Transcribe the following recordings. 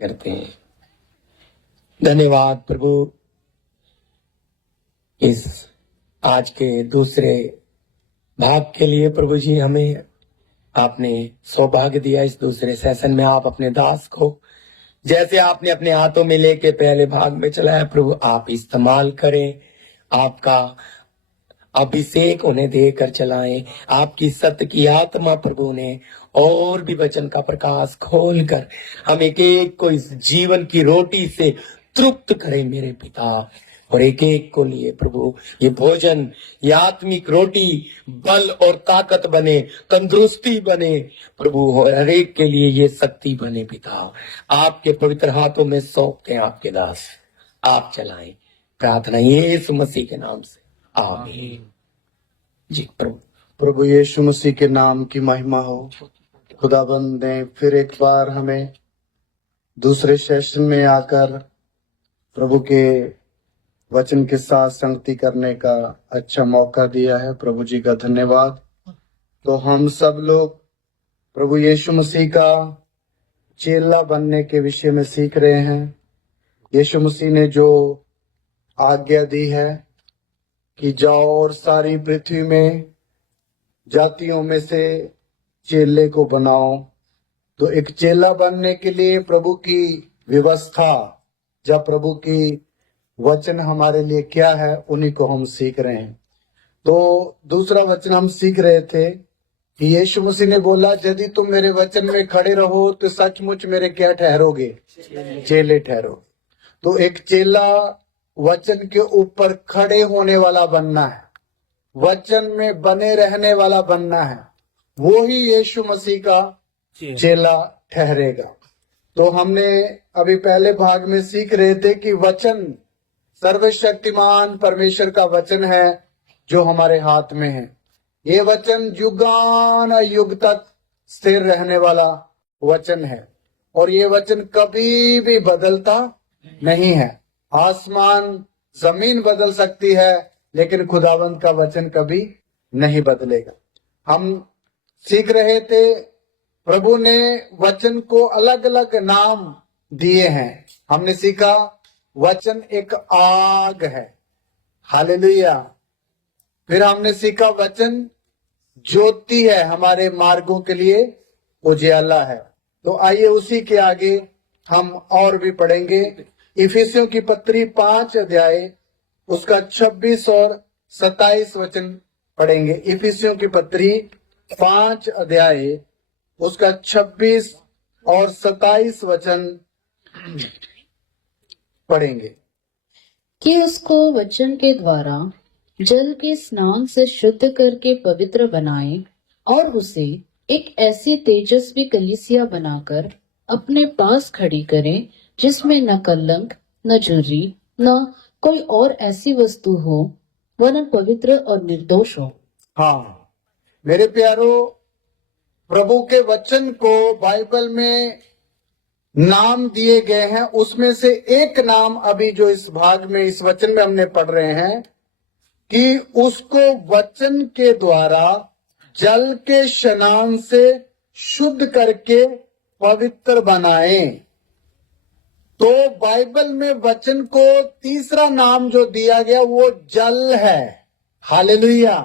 करते हैं। धन्यवाद प्रभु, इस आज के दूसरे भाग के लिए प्रभु जी हमें आपने सौभाग्य दिया। इस दूसरे सेशन में आप अपने दास को जैसे आपने अपने हाथों में लेके पहले भाग में चलाया प्रभु, आप इस्तेमाल करें, आपका अभिषेक उन्हें देकर चलाएं, आपकी सत्य की आत्मा प्रभु ने और भी वचन का प्रकाश खोलकर हम एक एक को इस जीवन की रोटी से तृप्त करें मेरे पिता। और एक एक को लिए प्रभु ये भोजन, ये आत्मिक रोटी बल और ताकत बने, तंदुरुस्ती बने प्रभु, और हर एक के लिए ये शक्ति बने पिता। आपके पवित्र हाथों में सौंपते हैं आपके दास, आप चलाएं। प्रार्थना यीशु मसीह के नाम से, आमीन। जी प्रभु यीशु मसीह के नाम की महिमा हो। खुदाबंद ने फिर एक बार हमें दूसरे सेशन में आकर प्रभु के वचन के साथ संगति करने का अच्छा मौका दिया है। प्रभु जी का धन्यवाद। तो हम सब लोग प्रभु यीशु मसीह का चेला बनने के विषय में सीख रहे हैं। यीशु मसीह ने जो आज्ञा दी है कि जाओ और सारी पृथ्वी में जातियों में से चेले को बनाओ। तो एक चेला बनने के लिए प्रभु की व्यवस्था, जब प्रभु की वचन हमारे लिए क्या है, उन्हीं को हम सीख रहे हैं। तो दूसरा वचन हम सीख रहे थे कि यीशु मसीह ने बोला, यदि तुम मेरे वचन में खड़े रहो तो सचमुच मेरे क्या ठहरोगे? चेले ठहरो। तो एक चेला वचन के ऊपर खड़े होने वाला बनना है, वचन में बने रहने वाला बनना है, वो ही यीशु मसीह का चेला ठहरेगा। तो हमने अभी पहले भाग में सीख रहे थे कि वचन सर्वशक्तिमान परमेश्वर का वचन है जो हमारे हाथ में है। ये वचन युगान युग तक स्थिर रहने वाला वचन है और ये वचन कभी भी बदलता नहीं है। आसमान जमीन बदल सकती है लेकिन खुदावंत का वचन कभी नहीं बदलेगा। हम सीख रहे थे प्रभु ने वचन को अलग अलग नाम दिए हैं। हमने सीखा वचन एक आग है, हालेलुया। फिर हमने सीखा वचन ज्योति है, हमारे मार्गों के लिए उजियाला है। तो आइए उसी के आगे हम और भी पढ़ेंगे। इफिसियों की पत्री 5 अध्याय उसका 26 और 27 वचन पढ़ेंगे। इफिसियों की पत्री 5 अध्याय उसका 26 और 27 वचन पढ़ेंगे। कि उसको वचन के द्वारा जल के स्नान से शुद्ध करके पवित्र बनाए और उसे एक ऐसी तेजस्वी कलीसिया बनाकर अपने पास खड़ी करे जिसमें न कलंक, न झुर्री, न कोई और ऐसी वस्तु हो, वरन पवित्र और निर्दोष हो। हाँ मेरे प्यारो, प्रभु के वचन को बाइबल में नाम दिए गए हैं, उसमें से एक नाम अभी जो इस भाग में इस वचन में हमने पढ़ रहे हैं कि उसको वचन के द्वारा जल के स्नान से शुद्ध करके पवित्र बनाए। तो बाइबल में वचन को तीसरा नाम जो दिया गया वो जल है, हालेलुया।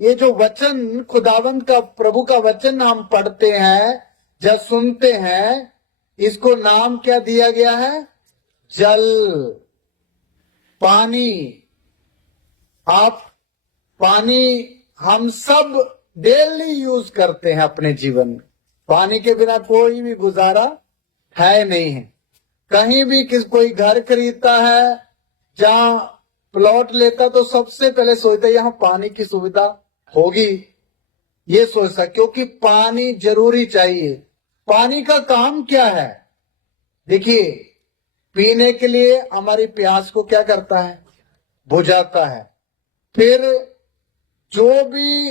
ये जो वचन खुदावंत का, प्रभु का वचन हम पढ़ते हैं, जब सुनते हैं, इसको नाम क्या दिया गया है? जल, पानी। आप पानी हम सब डेली यूज करते हैं अपने जीवन में। पानी के बिना कोई भी गुजारा है नहीं है। कहीं भी कोई घर खरीदता है, जहां प्लॉट लेता, तो सबसे पहले सोचता है यहाँ पानी की सुविधा होगी, ये सोचता, क्योंकि पानी जरूरी चाहिए। पानी का काम क्या है? देखिए, पीने के लिए हमारी प्यास को क्या करता है? बुझाता है। फिर जो भी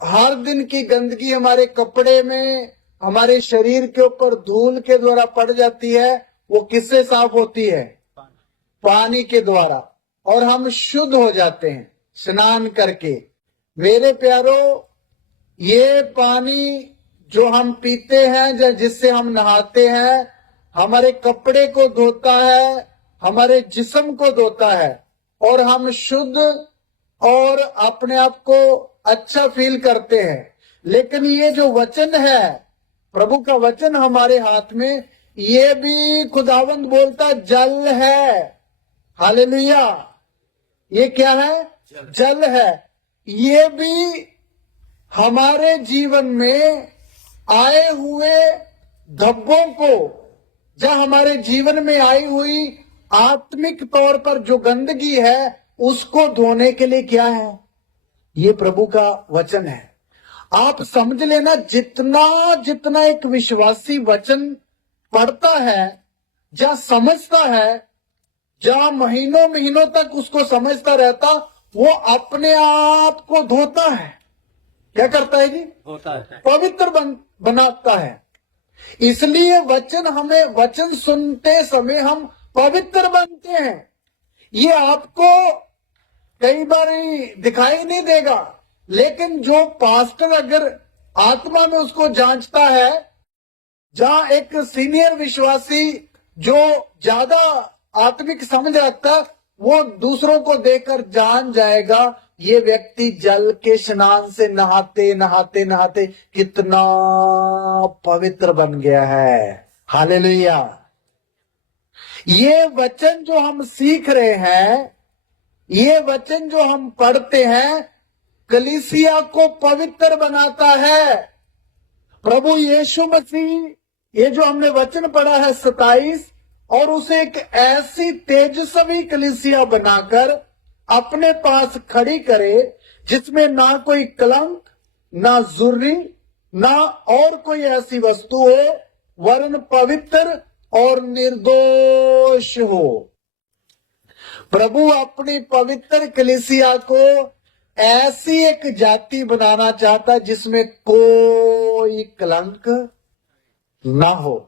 हर दिन की गंदगी हमारे कपड़े में, हमारे शरीर के ऊपर धूल के द्वारा पड़ जाती है, वो किससे साफ होती है? पानी के द्वारा। और हम शुद्ध हो जाते हैं स्नान करके। मेरे प्यारो, ये पानी जो हम पीते हैं, जिससे हम नहाते हैं, हमारे कपड़े को धोता है, हमारे जिस्म को धोता है और हम शुद्ध और अपने आप को अच्छा फील करते हैं। लेकिन ये जो वचन है, प्रभु का वचन हमारे हाथ में, ये भी खुदावंद बोलता जल है। हालेलुया। ये क्या है? जल है। ये भी हमारे जीवन में आए हुए धब्बों को, जहां हमारे जीवन में आई हुई आत्मिक तौर पर जो गंदगी है, उसको धोने के लिए क्या है? ये प्रभु का वचन है। आप समझ लेना, जितना जितना एक विश्वासी वचन पढ़ता है, जहां समझता है, जहां महीनों महीनों तक उसको समझता रहता, वो अपने आप को धोता है। क्या करता है जी? होता है। पवित्र बनाता है। इसलिए वचन, हमें वचन सुनते समय हम पवित्र बनते हैं। ये आपको कई बार दिखाई नहीं देगा, लेकिन जो पास्टर अगर आत्मा में उसको जांचता है, जहां एक सीनियर विश्वासी जो ज्यादा आत्मिक समझ रखता, वो दूसरों को देखकर जान जाएगा ये व्यक्ति जल के स्नान से नहाते नहाते नहाते कितना पवित्र बन गया है। हालेलुया। ये वचन जो हम सीख रहे हैं, ये वचन जो हम पढ़ते हैं, कलीसिया को पवित्र बनाता है। प्रभु यीशु मसीह, ये जो हमने वचन पढ़ा है 27, और उसे एक ऐसी तेजस्वी कलीसिया बनाकर अपने पास खड़ी करे जिसमें ना कोई कलंक, ना जुर्री, ना और कोई ऐसी वस्तु हो, वरन पवित्र और निर्दोष हो। प्रभु अपनी पवित्र कलीसिया को ऐसी एक जाति बनाना चाहता है जिसमें कोई कलंक ना हो,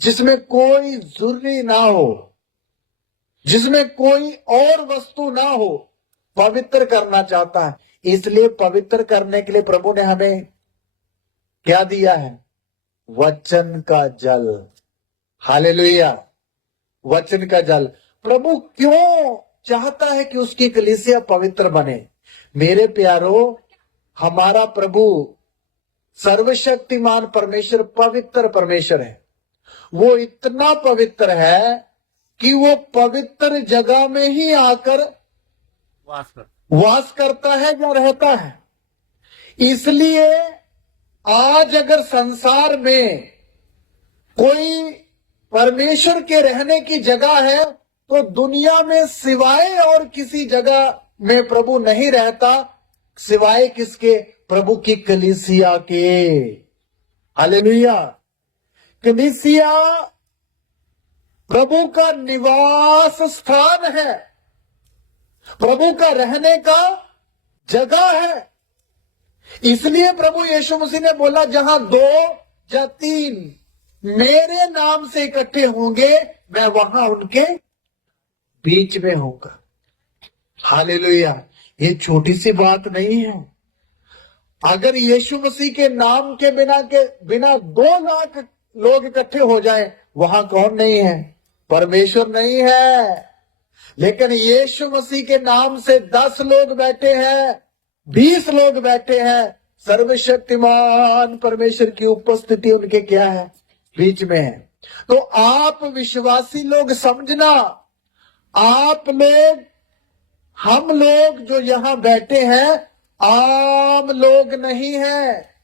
जिसमें कोई जुर्री ना हो, जिसमें कोई और वस्तु ना हो। पवित्र करना चाहता है। इसलिए पवित्र करने के लिए प्रभु ने हमें क्या दिया है? वचन का जल। हालेलुया। वचन का जल। प्रभु क्यों चाहता है कि उसकी कलीसिया पवित्र बने? मेरे प्यारो, हमारा प्रभु सर्वशक्तिमान परमेश्वर पवित्र परमेश्वर है। वो इतना पवित्र है कि वो पवित्र जगह में ही आकर वास करता है या रहता है। इसलिए आज अगर संसार में कोई परमेश्वर के रहने की जगह है, तो दुनिया में सिवाय और किसी जगह में प्रभु नहीं रहता, सिवाय किसके? प्रभु की कलीसिया के। हालेलुया। कलीसिया प्रभु का निवास स्थान है, प्रभु का रहने का जगह है। इसलिए प्रभु यीशु मसीह ने बोला, जहां 2 या 3 मेरे नाम से इकट्ठे होंगे, मैं वहां उनके बीच में होऊंगा। हालेलुया। ये छोटी सी बात नहीं है। अगर यीशु मसीह के नाम के बिना 2 लाख लोग इकट्ठे हो जाएं, वहां कौन नहीं है? परमेश्वर नहीं है। लेकिन यीशु मसीह के नाम से 10 लोग बैठे हैं, 20 लोग बैठे हैं, सर्वशक्तिमान परमेश्वर की उपस्थिति उनके क्या है? बीच में है। तो आप विश्वासी लोग समझना, आप लोग, हम लोग जो यहां बैठे हैं, आम लोग नहीं हैं।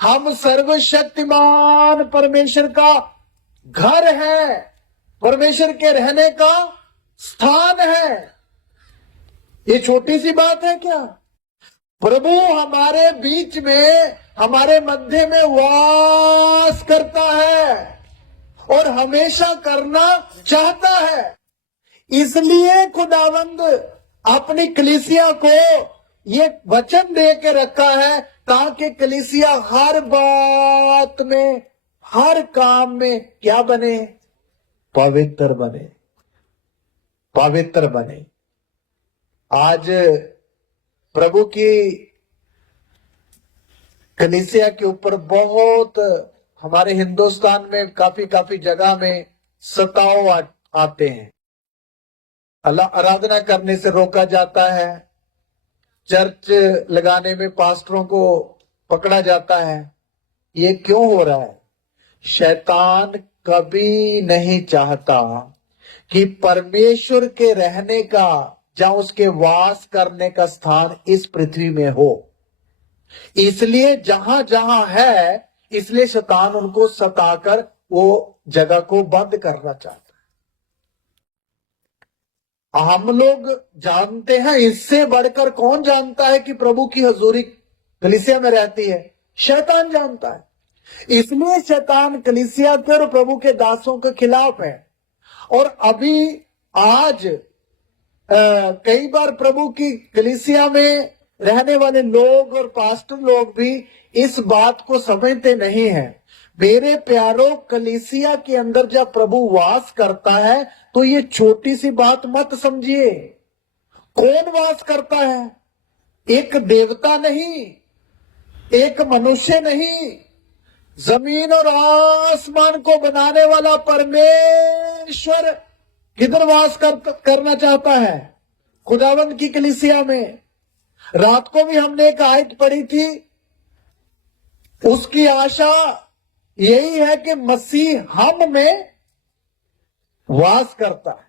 हम सर्वशक्तिमान परमेश्वर का घर है, परमेश्वर के रहने का स्थान है। ये छोटी सी बात है क्या? प्रभु हमारे बीच में, हमारे मध्य में वास करता है और हमेशा करना चाहता है। इसलिए खुदावंद अपनी कलीसिया को ये वचन दे के रखा है, ताकि कलीसिया हर बात में, हर काम में क्या बने? पवित्र बने, पवित्र बने। आज प्रभु की कलीसिया के ऊपर बहुत हमारे हिंदुस्तान में काफी जगह में सताव आते हैं, अल्लाह आराधना करने से रोका जाता है, चर्च लगाने में पास्टरों को पकड़ा जाता है। ये क्यों हो रहा है? शैतान कभी नहीं चाहता कि परमेश्वर के रहने का, जहां उसके वास करने का स्थान इस पृथ्वी में हो। इसलिए जहां जहां है, इसलिए शैतान उनको सताकर वो जगह को बंद करना चाहता है। हम लोग जानते हैं, इससे बढ़कर कौन जानता है कि प्रभु की हजूरी कलीसिया में रहती है? शैतान जानता है। इसलिए शैतान कलीसिया के और प्रभु के दासों के खिलाफ है। और अभी आज कई बार प्रभु की कलीसिया में रहने वाले लोग और पास्टर लोग भी इस बात को समझते नहीं हैं। मेरे प्यारों, कलीसिया के अंदर जब प्रभु वास करता है तो ये छोटी सी बात मत समझिए। कौन वास करता है? एक देवता नहीं, एक मनुष्य नहीं, जमीन और आसमान को बनाने वाला परमेश्वर किधर वास करना चाहता है? खुदावंद की कलीसिया में। रात को भी हमने एक आयत पढ़ी थी, उसकी आशा यही है कि मसीह हम में वास करता है।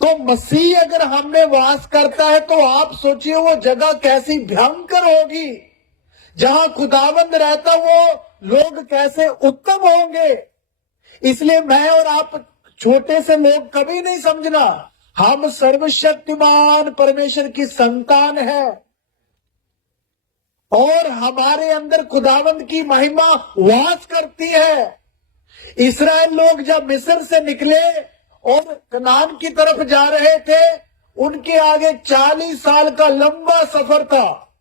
तो मसीह अगर हम में वास करता है तो आप सोचिए वो जगह कैसी भयंकर होगी। जहां खुदावंद रहता वो लोग कैसे उत्तम होंगे। इसलिए मैं और आप छोटे से लोग कभी नहीं समझना, हम सर्वशक्तिमान परमेश्वर की संतान है और हमारे अंदर खुदावंद की महिमा वास करती है। इस्राएल लोग जब मिस्र से निकले और कनान की तरफ जा रहे थे, उनके आगे 40 साल का लंबा सफर था।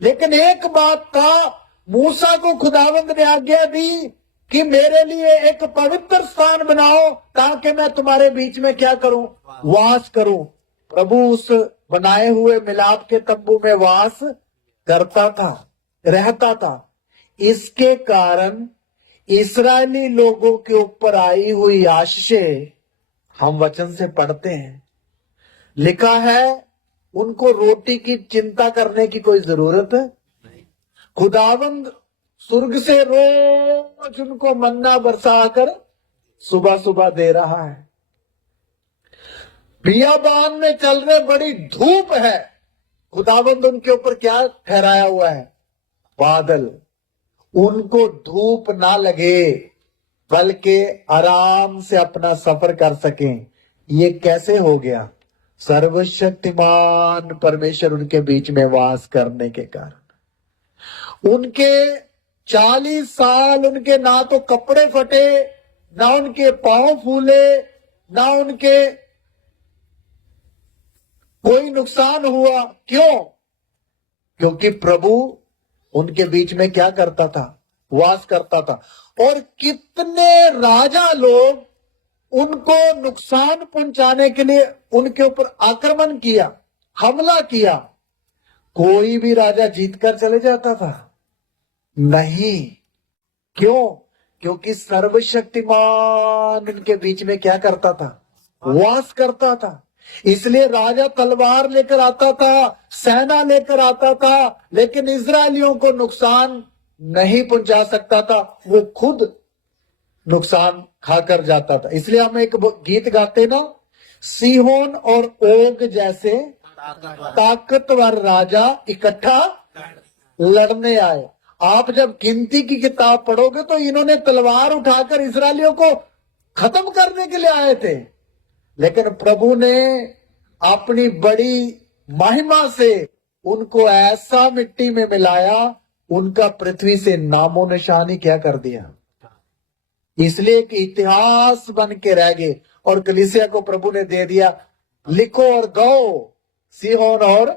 लेकिन एक बात था, मूसा को खुदावंद ने आज्ञा दी कि मेरे लिए एक पवित्र स्थान बनाओ ताकि मैं तुम्हारे बीच में क्या करूं? वास करूं। प्रभु उस बनाए हुए मिलाप के तंबू में वास करता था, रहता था। इसके कारण इस्राएली लोगों के ऊपर आई हुई आशीषें हम वचन से पढ़ते हैं। लिखा है, उनको रोटी की चिंता करने की कोई जरूरत नहीं। खुदावंद स्वर्ग से रोज उनको मन्ना बरसाकर सुबह सुबह दे रहा है। बियाबान में चल रहे बड़ी धूप है, खुदावंद उनके ऊपर क्या ठहराया हुआ है? बादल। उनको धूप ना लगे बल्कि आराम से अपना सफर कर सकें। ये कैसे हो गया? सर्वशक्तिमान परमेश्वर उनके बीच में वास करने के कारण। उनके 40 साल उनके ना तो कपड़े फटे, ना उनके पांव फूले, ना उनके कोई नुकसान हुआ। क्यों? क्योंकि प्रभु उनके बीच में क्या करता था? वास करता था। और कितने राजा लोग उनको नुकसान पहुंचाने के लिए उनके ऊपर आक्रमण किया, हमला किया। कोई भी राजा जीतकर चले जाता था? नहीं। क्यों? क्योंकि सर्वशक्तिमान उनके बीच में क्या करता था? वास करता था। इसलिए राजा तलवार लेकर आता था, सेना लेकर आता था, लेकिन इजरायलियों को नुकसान नहीं पहुंचा सकता था। वो खुद नुकसान खाकर जाता था। इसलिए हम एक गीत गाते ना, सीहोन और ओग जैसे ताकतवर राजा इकट्ठा लड़ने आए। आप जब गिनती की किताब पढ़ोगे तो इन्होंने तलवार उठाकर इस्राएलियों को खत्म करने के लिए आए थे, लेकिन प्रभु ने अपनी बड़ी महिमा से उनको ऐसा मिट्टी में मिलाया, उनका पृथ्वी से नामो निशानी क्या कर दिया। इसलिए कि इतिहास बन के रह गए और कलीसिया को प्रभु ने दे दिया, लिखो और गाओ सीहोन और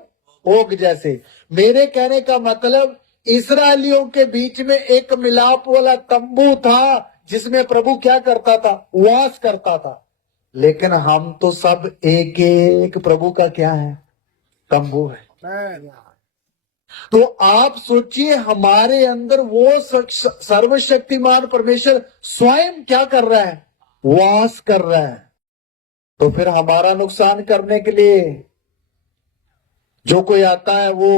ओग जैसे। मेरे कहने का मतलब, इस्राएलियों के बीच में एक मिलाप वाला तंबू था जिसमें प्रभु क्या करता था? वास करता था। लेकिन हम तो सब एक एक प्रभु का क्या है? तंबू है। तो आप सोचिए हमारे अंदर वो सर्वशक्तिमान परमेश्वर स्वयं क्या कर रहा है, वास कर रहा है। तो फिर हमारा नुकसान करने के लिए जो कोई आता है वो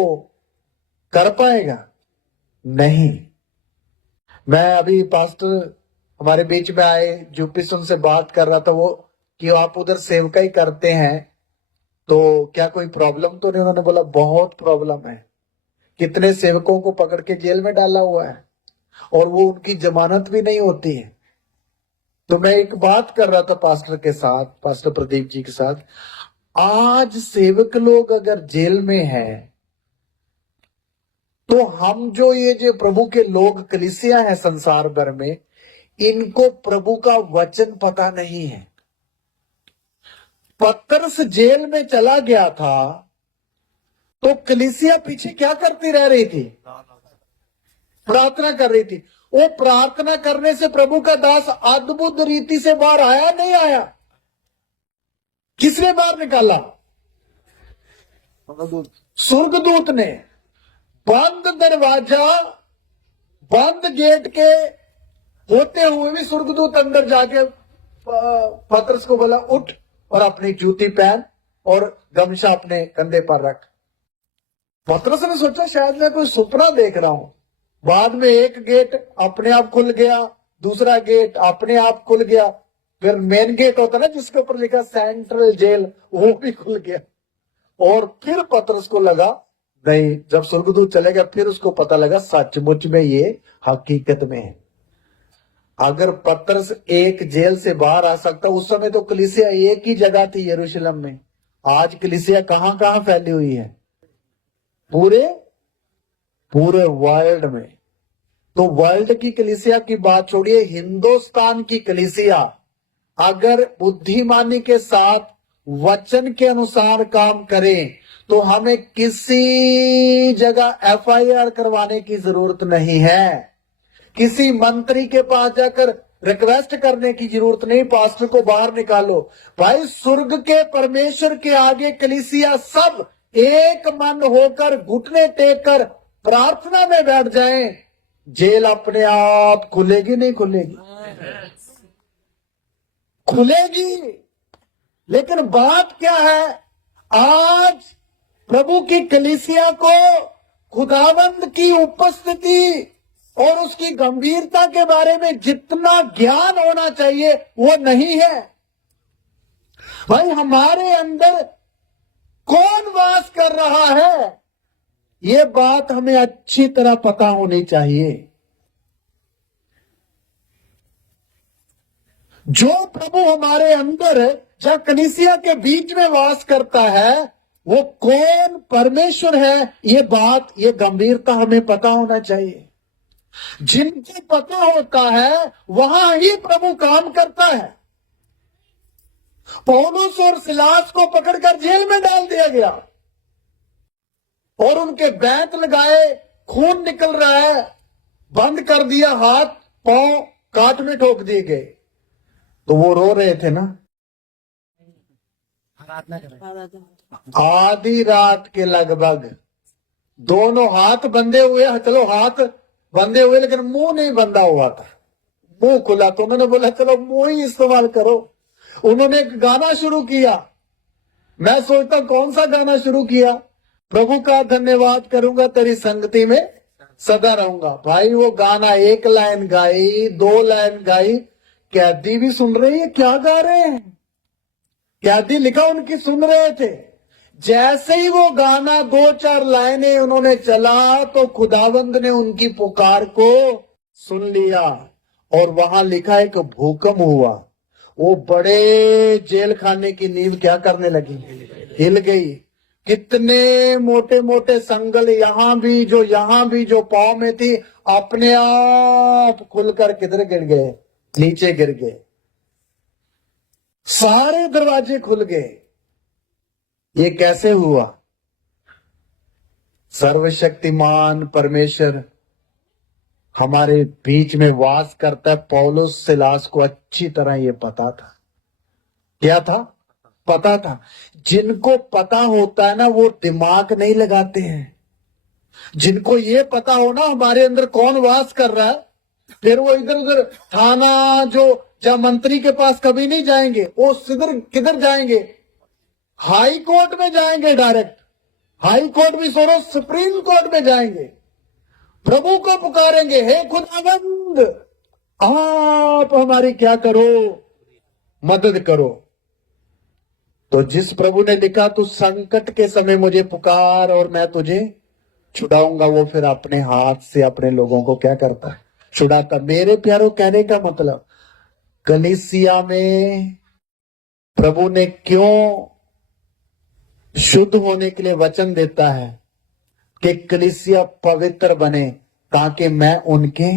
कर पाएगा? नहीं। मैं अभी पास्टर हमारे बीच में आए, यूपी से उनसे बात कर रहा था वो कि आप उधर सेवकाई करते हैं तो क्या कोई प्रॉब्लम तो नहीं? उन्होंने बोला बहुत प्रॉब्लम है, कितने सेवकों को पकड़ के जेल में डाला हुआ है और वो उनकी जमानत भी नहीं होती है। तो मैं एक बात कर रहा था पास्टर के साथ, पास्टर प्रदीप जी के साथ, आज सेवक लोग अगर जेल में हैं तो हम जो प्रभु के लोग कलीसिया है संसार भर में, इनको प्रभु का वचन पता नहीं है। पतरस जेल में चला गया था तो कलीसिया पीछे क्या करती रह रही थी? प्रार्थना कर रही थी। वो प्रार्थना करने से प्रभु का दास अद्भुत रीति से बाहर आया नहीं आया? किसने बाहर निकाला? स्वर्गदूत ने। बंद दरवाजा, बंद गेट के होते हुए भी स्वर्गदूत अंदर जाके पतरस को बोला उठ और अपनी जूती पहन और गमछा अपने कंधे पर रख। पतरस ने सोचा शायद मैं कोई सपना देख रहा हूं। बाद में एक गेट अपने आप खुल गया, दूसरा गेट अपने आप खुल गया, फिर मेन गेट होता ना जिसके ऊपर लिखा सेंट्रल जेल, वो भी खुल गया। और फिर पतरस को लगा नहीं, जब स्वर्गदूत चले गया फिर उसको पता लगा सचमुच में ये हकीकत में है। अगर पतरस एक जेल से बाहर आ सकता, उस समय तो कलीसिया एक ही जगह थी यरूशलेम में। आज कलीसिया कहां कहां फैली हुई है? पूरे वर्ल्ड में। तो वर्ल्ड की कलीसिया की बात छोड़िए, हिंदुस्तान की कलीसिया अगर बुद्धिमानी के साथ वचन के अनुसार काम करें तो हमें किसी जगह एफआईआर करवाने की जरूरत नहीं है, किसी मंत्री के पास जाकर रिक्वेस्ट करने की जरूरत नहीं, पास्टर को बाहर निकालो। भाई स्वर्ग के परमेश्वर के आगे कलीसिया सब एक मन होकर घुटने टेक कर प्रार्थना में बैठ जाएं, जेल अपने आप खुलेगी नहीं खुलेगी? खुलेगी। लेकिन बात क्या है, आज प्रभु की कलीसिया को खुदावंद की उपस्थिति और उसकी गंभीरता के बारे में जितना ज्ञान होना चाहिए वो नहीं है। भाई हमारे अंदर कौन वास कर रहा है, ये बात हमें अच्छी तरह पता होनी चाहिए। जो प्रभु हमारे अंदर जहां कलीसिया के बीच में वास करता है वो कौन परमेश्वर है, ये बात, ये गंभीरता हमें पता होना चाहिए। जिनको पता होता है वहां ही प्रभु काम करता है। पौलुस और सिलास को पकड़कर जेल में डाल दिया गया और उनके बैंत लगाए, खून निकल रहा है, बंद कर दिया, हाथ पांव काट में ठोक दिए गए। तो वो रो रहे थे ना, आधी रात के लगभग, दोनों हाथ बंधे हुए, चलो हाथ बंधे हुए लेकिन मुंह नहीं बंधा हुआ था, मुंह खुला। तो मैंने बोला चलो मुंह ही इस्तेमाल करो। उन्होंने एक गाना शुरू किया। मैं सोचता कौन सा गाना शुरू किया? प्रभु का धन्यवाद करूंगा, तेरी संगति में सदा रहूंगा। भाई वो गाना एक लाइन गाई, 2 लाइन गाई, कैदी भी सुन रही है क्या गा रहे हैं, कैदी लिखा उनकी सुन रहे थे। जैसे ही वो गाना 2-4 लाइनें उन्होंने चला तो खुदावंद ने उनकी पुकार को सुन लिया और वहां लिखा है कि भूकंप हुआ। वो बड़े जेल खाने की नींव क्या करने लगी, हिल गई। कितने मोटे मोटे संगल यहां भी जो पांव में थी अपने आप खुलकर किधर गिर गए, नीचे गिर गए। सारे दरवाजे खुल गए। ये कैसे हुआ? सर्वशक्तिमान परमेश्वर हमारे बीच में वास करता है। पौलुस सिलास को अच्छी तरह ये पता था। क्या था? पता था। जिनको पता होता है ना वो दिमाग नहीं लगाते हैं, जिनको ये पता हो ना हमारे अंदर कौन वास कर रहा है, फिर वो इधर उधर थाना जो जहाँ मंत्री के पास कभी नहीं जाएंगे, वो सिधर किधर जाएंगे, हाई कोर्ट में जाएंगे, डायरेक्ट हाई कोर्ट भी छोड़ो, सुप्रीम कोर्ट में जाएंगे, प्रभु को पुकारेंगे, हे खुदाबंद आप हमारी क्या करो, मदद करो। तो जिस प्रभु ने लिखा तू संकट के समय मुझे पुकार और मैं तुझे छुड़ाऊंगा, वो फिर अपने हाथ से अपने लोगों को क्या करता है, छुड़ाता। मेरे प्यारों, कहने का मतलब कलीसिया में प्रभु ने क्यों शुद्ध होने के लिए वचन देता है कि कलीसिया पवित्र बने, ताकि मैं उनके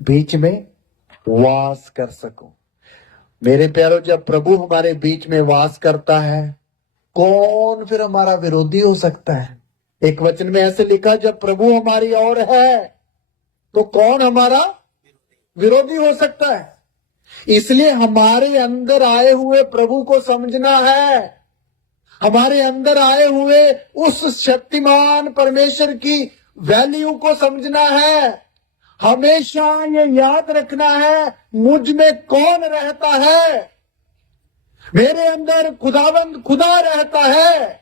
बीच में वास कर सकूं। मेरे प्यारों, जब प्रभु हमारे बीच में वास करता है, कौन फिर हमारा विरोधी हो सकता है। एक वचन में ऐसे लिखा, जब प्रभु हमारी ओर है तो कौन हमारा विरोधी हो सकता है। इसलिए हमारे अंदर आए हुए प्रभु को समझना है, हमारे अंदर आए हुए उस शक्तिमान परमेश्वर की वैल्यू को समझना है। हमेशा ये याद रखना है, मुझ में कौन रहता है। मेरे अंदर खुदावंद खुदा रहता है,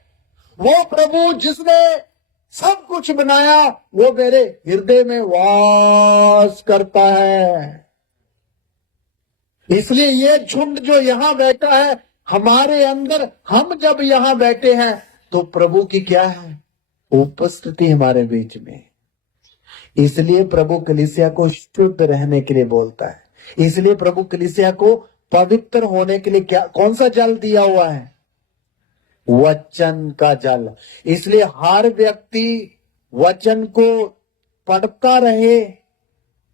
वो प्रभु जिसने सब कुछ बनाया, वो मेरे हृदय में वास करता है। इसलिए ये झुंड जो यहां बैठा है हमारे अंदर, हम जब यहां बैठे हैं तो प्रभु की क्या है, उपस्थिति हमारे बीच में। इसलिए प्रभु कलीसिया को शुद्ध रहने के लिए बोलता है। इसलिए प्रभु कलीसिया को पवित्र होने के लिए क्या, कौन सा जल दिया हुआ है, वचन का जल। इसलिए हर व्यक्ति वचन को पढ़ता रहे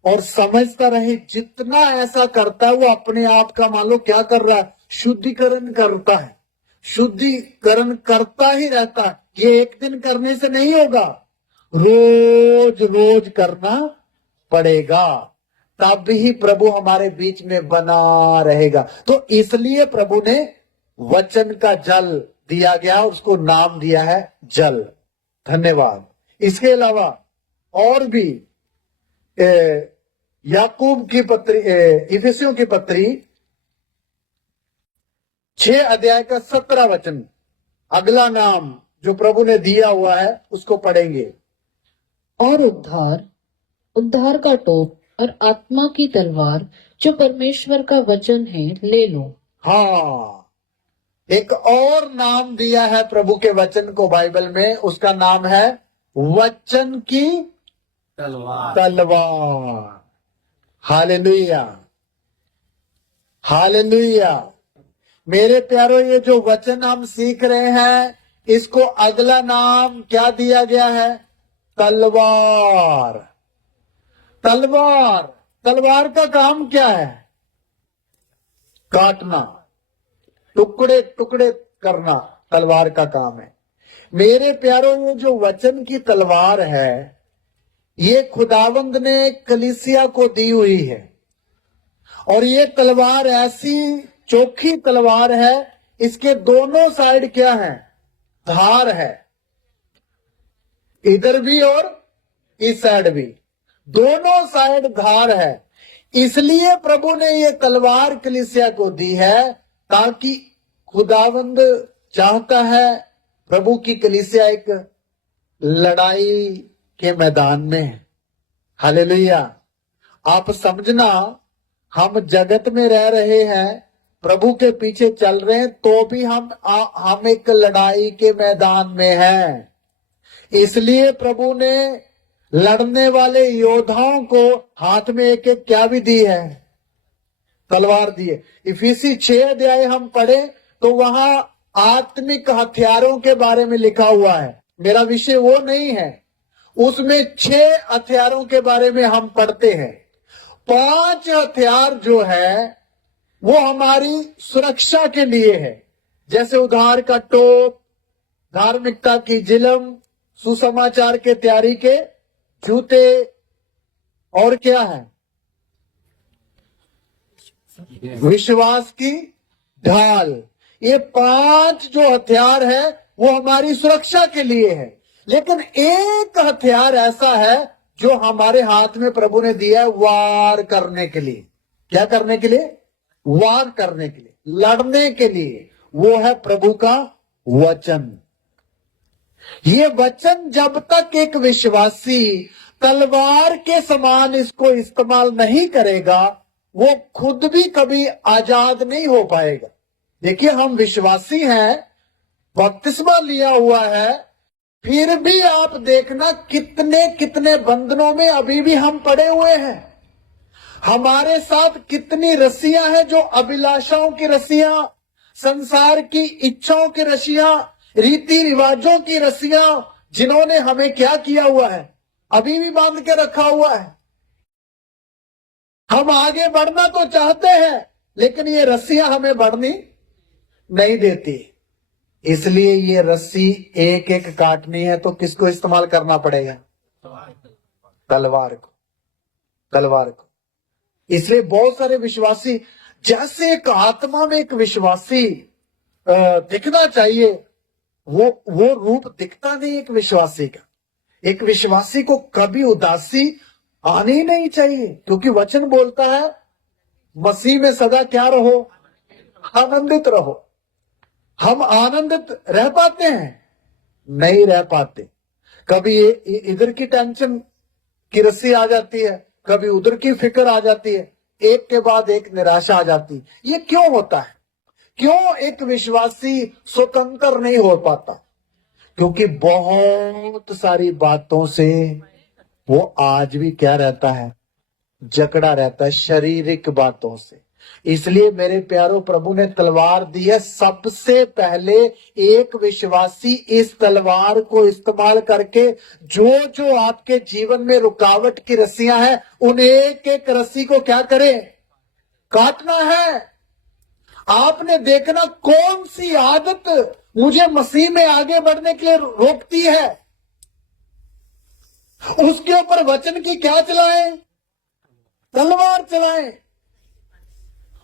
और समझता रहे। जितना ऐसा करता है वो अपने आप का मान लो क्या कर रहा है, शुद्धिकरण करता है, शुद्धिकरण करता ही रहता है। ये एक दिन करने से नहीं होगा, रोज रोज करना पड़ेगा, तब ही प्रभु हमारे बीच में बना रहेगा। तो इसलिए प्रभु ने वचन का जल दिया गया, उसको नाम दिया है जल। धन्यवाद। इसके अलावा और भी याकूब की पत्री, इफिसियों की पत्री 6 अध्याय का 17 वचन, अगला नाम जो प्रभु ने दिया हुआ है उसको पढ़ेंगे। और उद्धार का टोप और आत्मा की तलवार जो परमेश्वर का वचन है ले लो। हाँ, एक और नाम दिया है प्रभु के वचन को बाइबल में, उसका नाम है वचन की तलवार। Hallelujah, hallelujah. मेरे प्यारो, ये जो वचन हम सीख रहे हैं, इसको अगला नाम क्या दिया गया है, तलवार। तलवार, तलवार का काम क्या है, काटना, टुकड़े टुकड़े करना तलवार का काम है। मेरे प्यारों, ये जो वचन की तलवार है, ये खुदावंद ने कलीसिया को दी हुई है। और ये तलवार ऐसी चोखी तलवार है, इसके दोनों साइड क्या है, धार है, इधर भी और इस साइड भी, दोनों साइड धार है। इसलिए प्रभु ने ये तलवार कलीसिया को दी है, ताकि खुदावंद चाहता है प्रभु की कलीसिया एक लड़ाई के मैदान में है। हालेलुया। आप समझना, हम जगत में रह रहे हैं, प्रभु के पीछे चल रहे हैं, तो भी हम एक लड़ाई के मैदान में हैं। इसलिए प्रभु ने लड़ने वाले योद्धाओं को हाथ में एक एक क्या भी दी है, तलवार दी है। इफिसी 6 अध्याय हम पढ़े तो वहां आत्मिक हथियारों के बारे में लिखा हुआ है। मेरा विषय वो नहीं है, उसमें 6 हथियारों के बारे में हम पढ़ते हैं। 5 हथियार जो है वो हमारी सुरक्षा के लिए है, जैसे उद्धार का टोप, धार्मिकता की जिलम, सुसमाचार के तैयारी के जूते, और क्या है, विश्वास की ढाल। ये 5 जो हथियार है वो हमारी सुरक्षा के लिए है। लेकिन एक हथियार ऐसा है जो हमारे हाथ में प्रभु ने दिया है वार करने के लिए। क्या करने के लिए? वार करने के लिए, लड़ने के लिए। वो है प्रभु का वचन। ये वचन जब तक एक विश्वासी तलवार के समान इसको इस्तेमाल नहीं करेगा, वो खुद भी कभी आजाद नहीं हो पाएगा। देखिए, हम विश्वासी हैं, बपतिस्मा लिया हुआ है, फिर भी आप देखना कितने कितने बंधनों में अभी भी हम पड़े हुए हैं। हमारे साथ कितनी रस्सियां हैं, जो अभिलाषाओं की रस्सियां, संसार की इच्छाओं की रस्सियां, रीति रिवाजों की रस्सियां, जिन्होंने हमें क्या किया हुआ है, अभी भी बांध के रखा हुआ है। हम आगे बढ़ना तो चाहते हैं, लेकिन ये रस्सियां हमें बढ़नी नहीं देती। इसलिए ये रस्सी एक एक काटनी है तो किसको इस्तेमाल करना पड़ेगा? तलवार को, तलवार को। इसलिए बहुत सारे विश्वासी, जैसे एक आत्मा में एक विश्वासी दिखना चाहिए, वो रूप दिखता नहीं एक विश्वासी का। एक विश्वासी को कभी उदासी आनी ही नहीं चाहिए, क्योंकि वचन बोलता है मसीह में सदा क्या रहो? आनंदित रहो। हम आनंदित रह पाते हैं? नहीं रह पाते। कभी इधर की टेंशन की रस्सी आ जाती है, कभी उधर की फिक्र आ जाती है, एक के बाद एक निराशा आ जाती है। ये क्यों होता है? क्यों एक विश्वासी स्वतंत्र नहीं हो पाता? क्योंकि बहुत सारी बातों से वो आज भी क्या रहता है? जकड़ा रहता है, शारीरिक बातों से। इसलिए मेरे प्यारों, प्रभु ने तलवार दी है। सबसे पहले एक विश्वासी इस तलवार को इस्तेमाल करके जो जो आपके जीवन में रुकावट की रस्सियां हैं, उन एक एक रस्सी को क्या करे? काटना है। आपने देखना कौन सी आदत मुझे मसीह में आगे बढ़ने के लिए रोकती है, उसके ऊपर वचन की क्या चलाएं? तलवार चलाएं।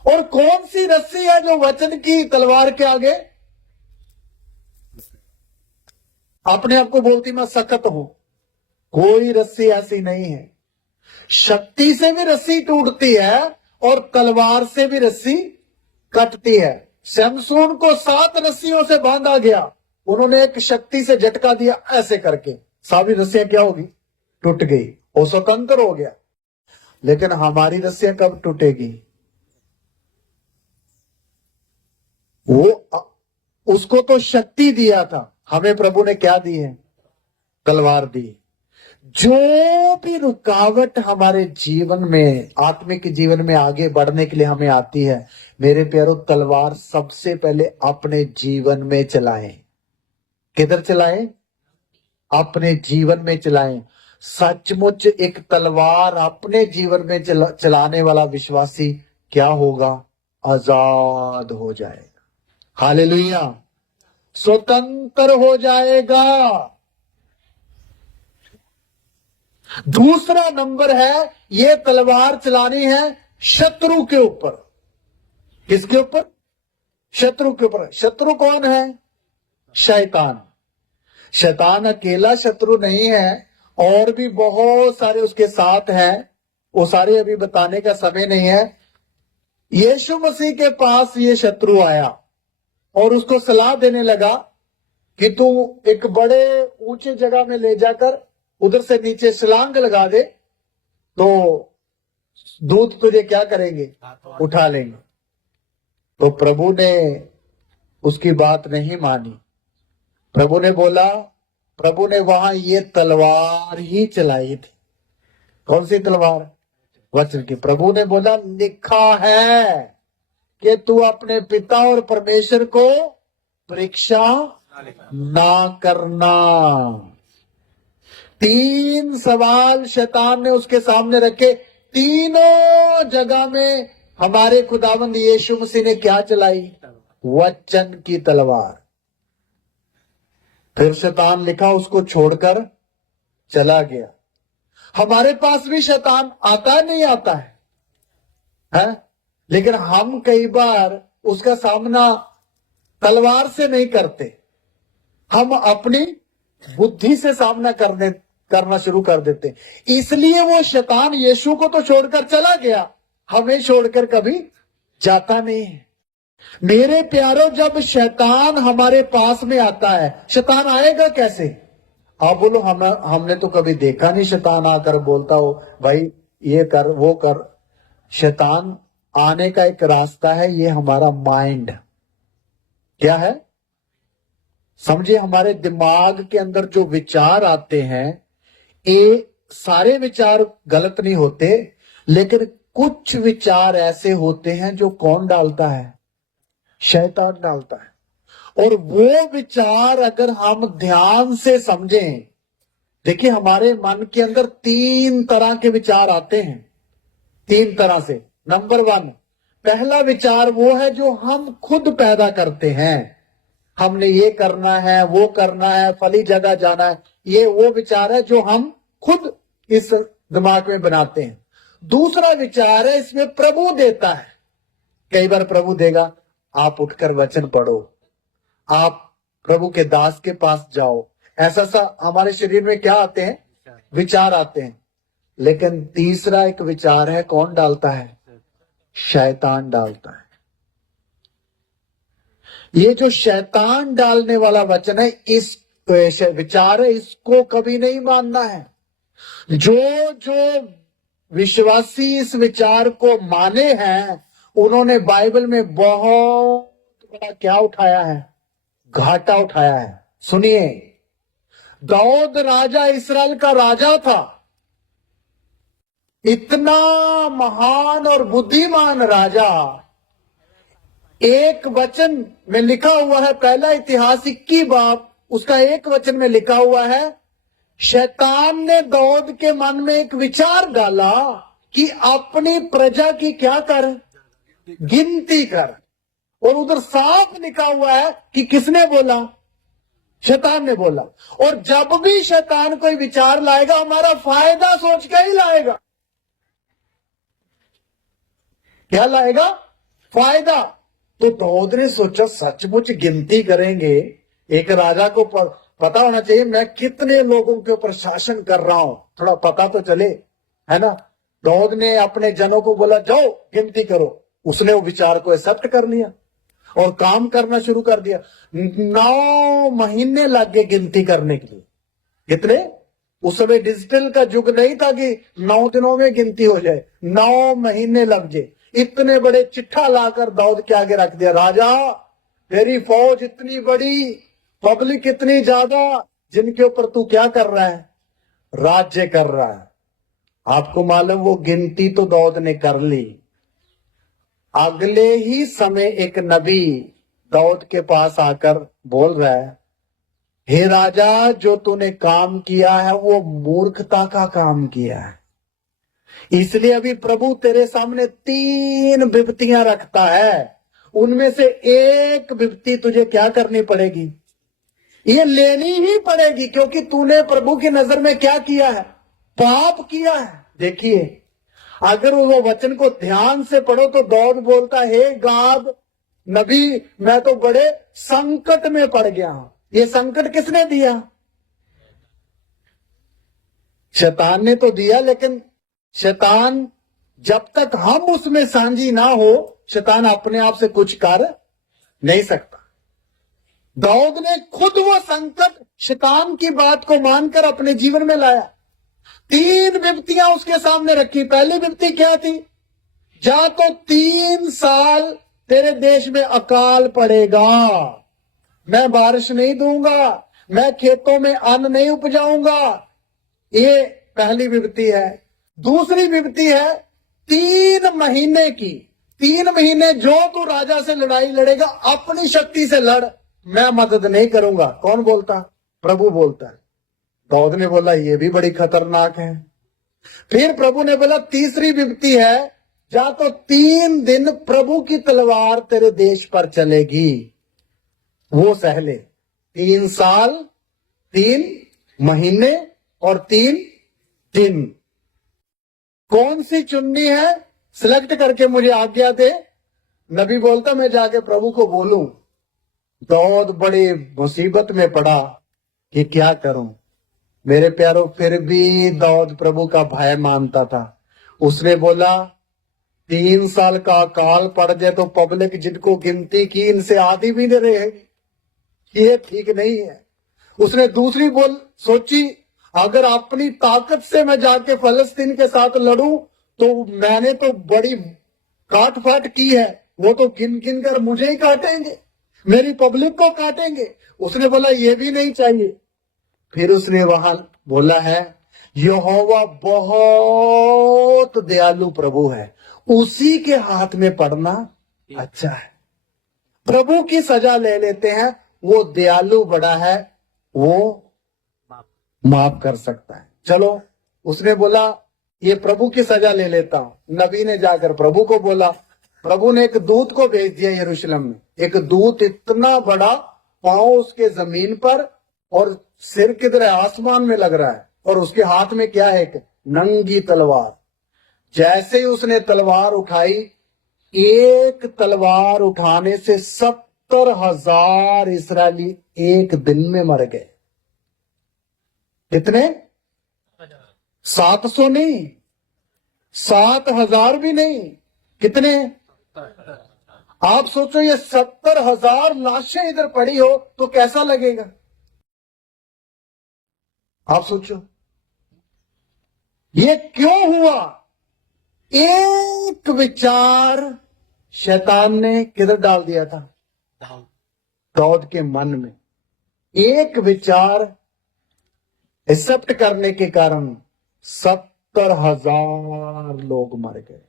और कौन सी रस्सी है जो वचन की तलवार के आगे अपने आप को बोलती मैं सख्त हूं? कोई रस्सी ऐसी नहीं है। शक्ति से भी रस्सी टूटती है और तलवार से भी रस्सी कटती है। शमसून को 7 रस्सियों से बांधा गया, उन्होंने एक शक्ति से झटका दिया, ऐसे करके सारी रस्सियां क्या होगी? टूट गई, वो स्वतंत्र हो गया। लेकिन हमारी रस्सियां कब टूटेगी? वो उसको तो शक्ति दिया था, हमें प्रभु ने क्या दी है? तलवार दी। जो भी रुकावट हमारे जीवन में, आत्मिक जीवन में आगे बढ़ने के लिए हमें आती है, मेरे प्यारों, तलवार सबसे पहले अपने जीवन में चलाएं। किधर चलाएं? अपने जीवन में चलाएं। सचमुच एक तलवार अपने जीवन में चलाने वाला विश्वासी क्या होगा? आजाद हो जाएगा। हालेलुया, स्वतंत्र हो जाएगा। दूसरा नंबर है, ये तलवार चलानी है शत्रु के ऊपर। किसके ऊपर? शत्रु के ऊपर। शत्रु कौन है? शैतान। शैतान अकेला शत्रु नहीं है, और भी बहुत सारे उसके साथ हैं। वो सारे अभी बताने का समय नहीं है। यीशु मसीह के पास ये शत्रु आया और उसको सलाह देने लगा कि तू एक बड़े ऊंचे जगह में ले जाकर उधर से नीचे छलांग लगा दे, तो दूत तुझे क्या करेंगे? उठा लेंगे। तो प्रभु ने उसकी बात नहीं मानी। प्रभु ने बोला, प्रभु ने वहां ये तलवार ही चलाई थी। कौन सी तलवार? वचन की। प्रभु ने बोला, लिखा है कि तू अपने पिता और परमेश्वर को परीक्षा ना करना। 3 सवाल शैतान ने उसके सामने रखे। तीनों जगह में हमारे खुदावंद यीशु मसीह ने क्या चलाई? वचन की तलवार। फिर शैतान लिखा उसको छोड़कर चला गया। हमारे पास भी शैतान आता है, नहीं आता है? लेकिन हम कई बार उसका सामना तलवार से नहीं करते, हम अपनी बुद्धि से सामना करना शुरू कर देते हैं। इसलिए वो शैतान यीशु को तो छोड़कर चला गया, हमें छोड़कर कभी जाता नहीं है। मेरे प्यारों, जब शैतान हमारे पास में आता है, शैतान आएगा कैसे? आप बोलो हमने तो कभी देखा नहीं शैतान आकर बोलता हो भाई ये कर वो कर। शैतान आने का एक रास्ता है, ये हमारा माइंड। क्या है? समझिए, हमारे दिमाग के अंदर जो विचार आते हैं, ये सारे विचार गलत नहीं होते, लेकिन कुछ विचार ऐसे होते हैं जो कौन डालता है? शैतान डालता है। और वो विचार अगर हम ध्यान से समझें, देखिए हमारे मन के अंदर 3 तरह के विचार आते हैं, 3 तरह से। नंबर 1, पहला विचार वो है जो हम खुद पैदा करते हैं। हमने ये करना है, वो करना है, फली जगह जाना है, ये वो विचार है जो हम खुद इस दिमाग में बनाते हैं। दूसरा विचार है, इसमें प्रभु देता है। कई बार प्रभु देगा, आप उठकर वचन पढ़ो, आप प्रभु के दास के पास जाओ, ऐसा सा हमारे शरीर में क्या आते हैं? विचार आते हैं। लेकिन तीसरा एक विचार है, कौन डालता है? शैतान डालता है। ये जो शैतान डालने वाला वचन है, इस विचार है, इसको कभी नहीं मानना है। जो विश्वासी इस विचार को माने हैं, उन्होंने बाइबल में बहुत बड़ा क्या उठाया है? घाटा उठाया है। सुनिए, दाऊद राजा, इस्राएल का राजा था, इतना महान और बुद्धिमान राजा। एक वचन में लिखा हुआ है, पहला इतिहास 21 बाब, उसका एक वचन में लिखा हुआ है, शैतान ने दाऊद के मन में एक विचार डाला कि अपनी प्रजा की क्या कर? गिनती कर। और उधर साफ लिखा हुआ है कि किसने बोला? शैतान ने बोला। और जब भी शैतान कोई विचार लाएगा, हमारा फायदा सोच के ही लाएगा। क्या लाएगा? फायदा। तो दाऊद ने सोचा, सचमुच गिनती करेंगे, एक राजा को पता होना चाहिए मैं कितने लोगों के ऊपर शासन कर रहा हूं, थोड़ा पता तो चले, है ना। दाऊद ने अपने जनों को बोला, जाओ गिनती करो। उसने वो विचार को एक्सेप्ट कर लिया और काम करना शुरू कर दिया। 9 महीने लग गए गिनती करने के लिए। कितने? उस समय डिजिटल का युग नहीं था कि 9 दिनों में गिनती हो जाए। 9 महीने लग गए। इतने बड़े चिट्ठा लाकर दाऊद के आगे रख दिया, राजा तेरी फौज इतनी बड़ी, पब्लिक इतनी ज्यादा, जिनके ऊपर तू क्या कर रहा है? राज्य कर रहा है। आपको मालूम, वो गिनती तो दाऊद ने कर ली। अगले ही समय एक नबी दाऊद के पास आकर बोल रहा है, हे राजा, जो तूने काम किया है वो मूर्खता का काम किया है, इसलिए अभी प्रभु तेरे सामने 3 विपत्तियां रखता है। उनमें से एक विपत्ति तुझे क्या करनी पड़ेगी? ये लेनी ही पड़ेगी, क्योंकि तूने प्रभु की नजर में क्या किया है? पाप किया है। देखिए, अगर वो वचन को ध्यान से पढ़ो तो दाऊद बोलता है, हे गाद नबी, मैं तो बड़े संकट में पड़ गया हूं। ये संकट किसने दिया? शैतान ने तो दिया, लेकिन शैतान जब तक हम उसमें सांझी ना हो, शैतान अपने आप से कुछ कर नहीं सकता। दाऊद ने खुद वो संकट शैतान की बात को मानकर अपने जीवन में लाया। 3 विपत्तियां उसके सामने रखी। पहली विपत्ति क्या थी? जा तो 3 साल तेरे देश में अकाल पड़ेगा, मैं बारिश नहीं दूंगा, मैं खेतों में अन्न नहीं उपजाऊंगा। ये पहली विपत्ति है। दूसरी विपत्ति है 3 महीने की। 3 महीने जो तू राजा से लड़ाई लड़ेगा, अपनी शक्ति से लड़, मैं मदद नहीं करूंगा। कौन बोलता? प्रभु बोलता है। दाऊद ने बोला, ये भी बड़ी खतरनाक है। फिर प्रभु ने बोला, तीसरी विपत्ति है, जा तो 3 दिन प्रभु की तलवार तेरे देश पर चलेगी, वो सह ले। 3 साल, 3 महीने और 3 दिन। कौन सी चुननी है? सिलेक्ट करके मुझे आज्ञा दे। नबी बोलता, मैं जाके प्रभु को बोलूं। दाऊद बड़ी मुसीबत में पड़ा कि क्या करूं। मेरे प्यारों, फिर भी दाऊद प्रभु का भय मानता था। उसने बोला 3 साल का अकाल पड़ जाए तो पब्लिक जिनको गिनती की इनसे आधी भी नहीं रहेगी, ये ठीक नहीं है। उसने दूसरी बोल सोची, अगर अपनी ताकत से मैं जाके फलस्तीन के साथ लड़ूं तो मैंने तो बड़ी काट फाट की है, वो तो गिन गिन कर मुझे ही काटेंगे, मेरी पब्लिक को काटेंगे। उसने बोला ये भी नहीं चाहिए। फिर उसने वहां बोला है, यहोवा बहुत दयालु प्रभु है, उसी के हाथ में पड़ना अच्छा है। प्रभु की सजा ले लेते हैं, वो दयालु बड़ा है, वो माफ कर सकता है। चलो, उसने बोला ये प्रभु की सजा ले लेता हूं। नबी ने जाकर प्रभु को बोला, प्रभु ने एक दूत को भेज दिया यरूशलेम में। एक दूत इतना बड़ा, पांव उसके जमीन पर और सिर किधर है, आसमान में लग रहा है, और उसके हाथ में क्या है, एक नंगी तलवार। जैसे ही उसने तलवार उठाई, एक तलवार उठाने से 70,000 इस्राएली एक दिन में मर गए। कितने? 700 नहीं, 7,000 भी नहीं, कितने? आप सोचो, ये 70,000 लाशें इधर पड़ी हो तो कैसा लगेगा? आप सोचो, ये क्यों हुआ? एक विचार शैतान ने किधर डाल दिया था? दाऊद के मन में। एक विचार एक्सेप्ट करने के कारण 70,000 लोग मर गए।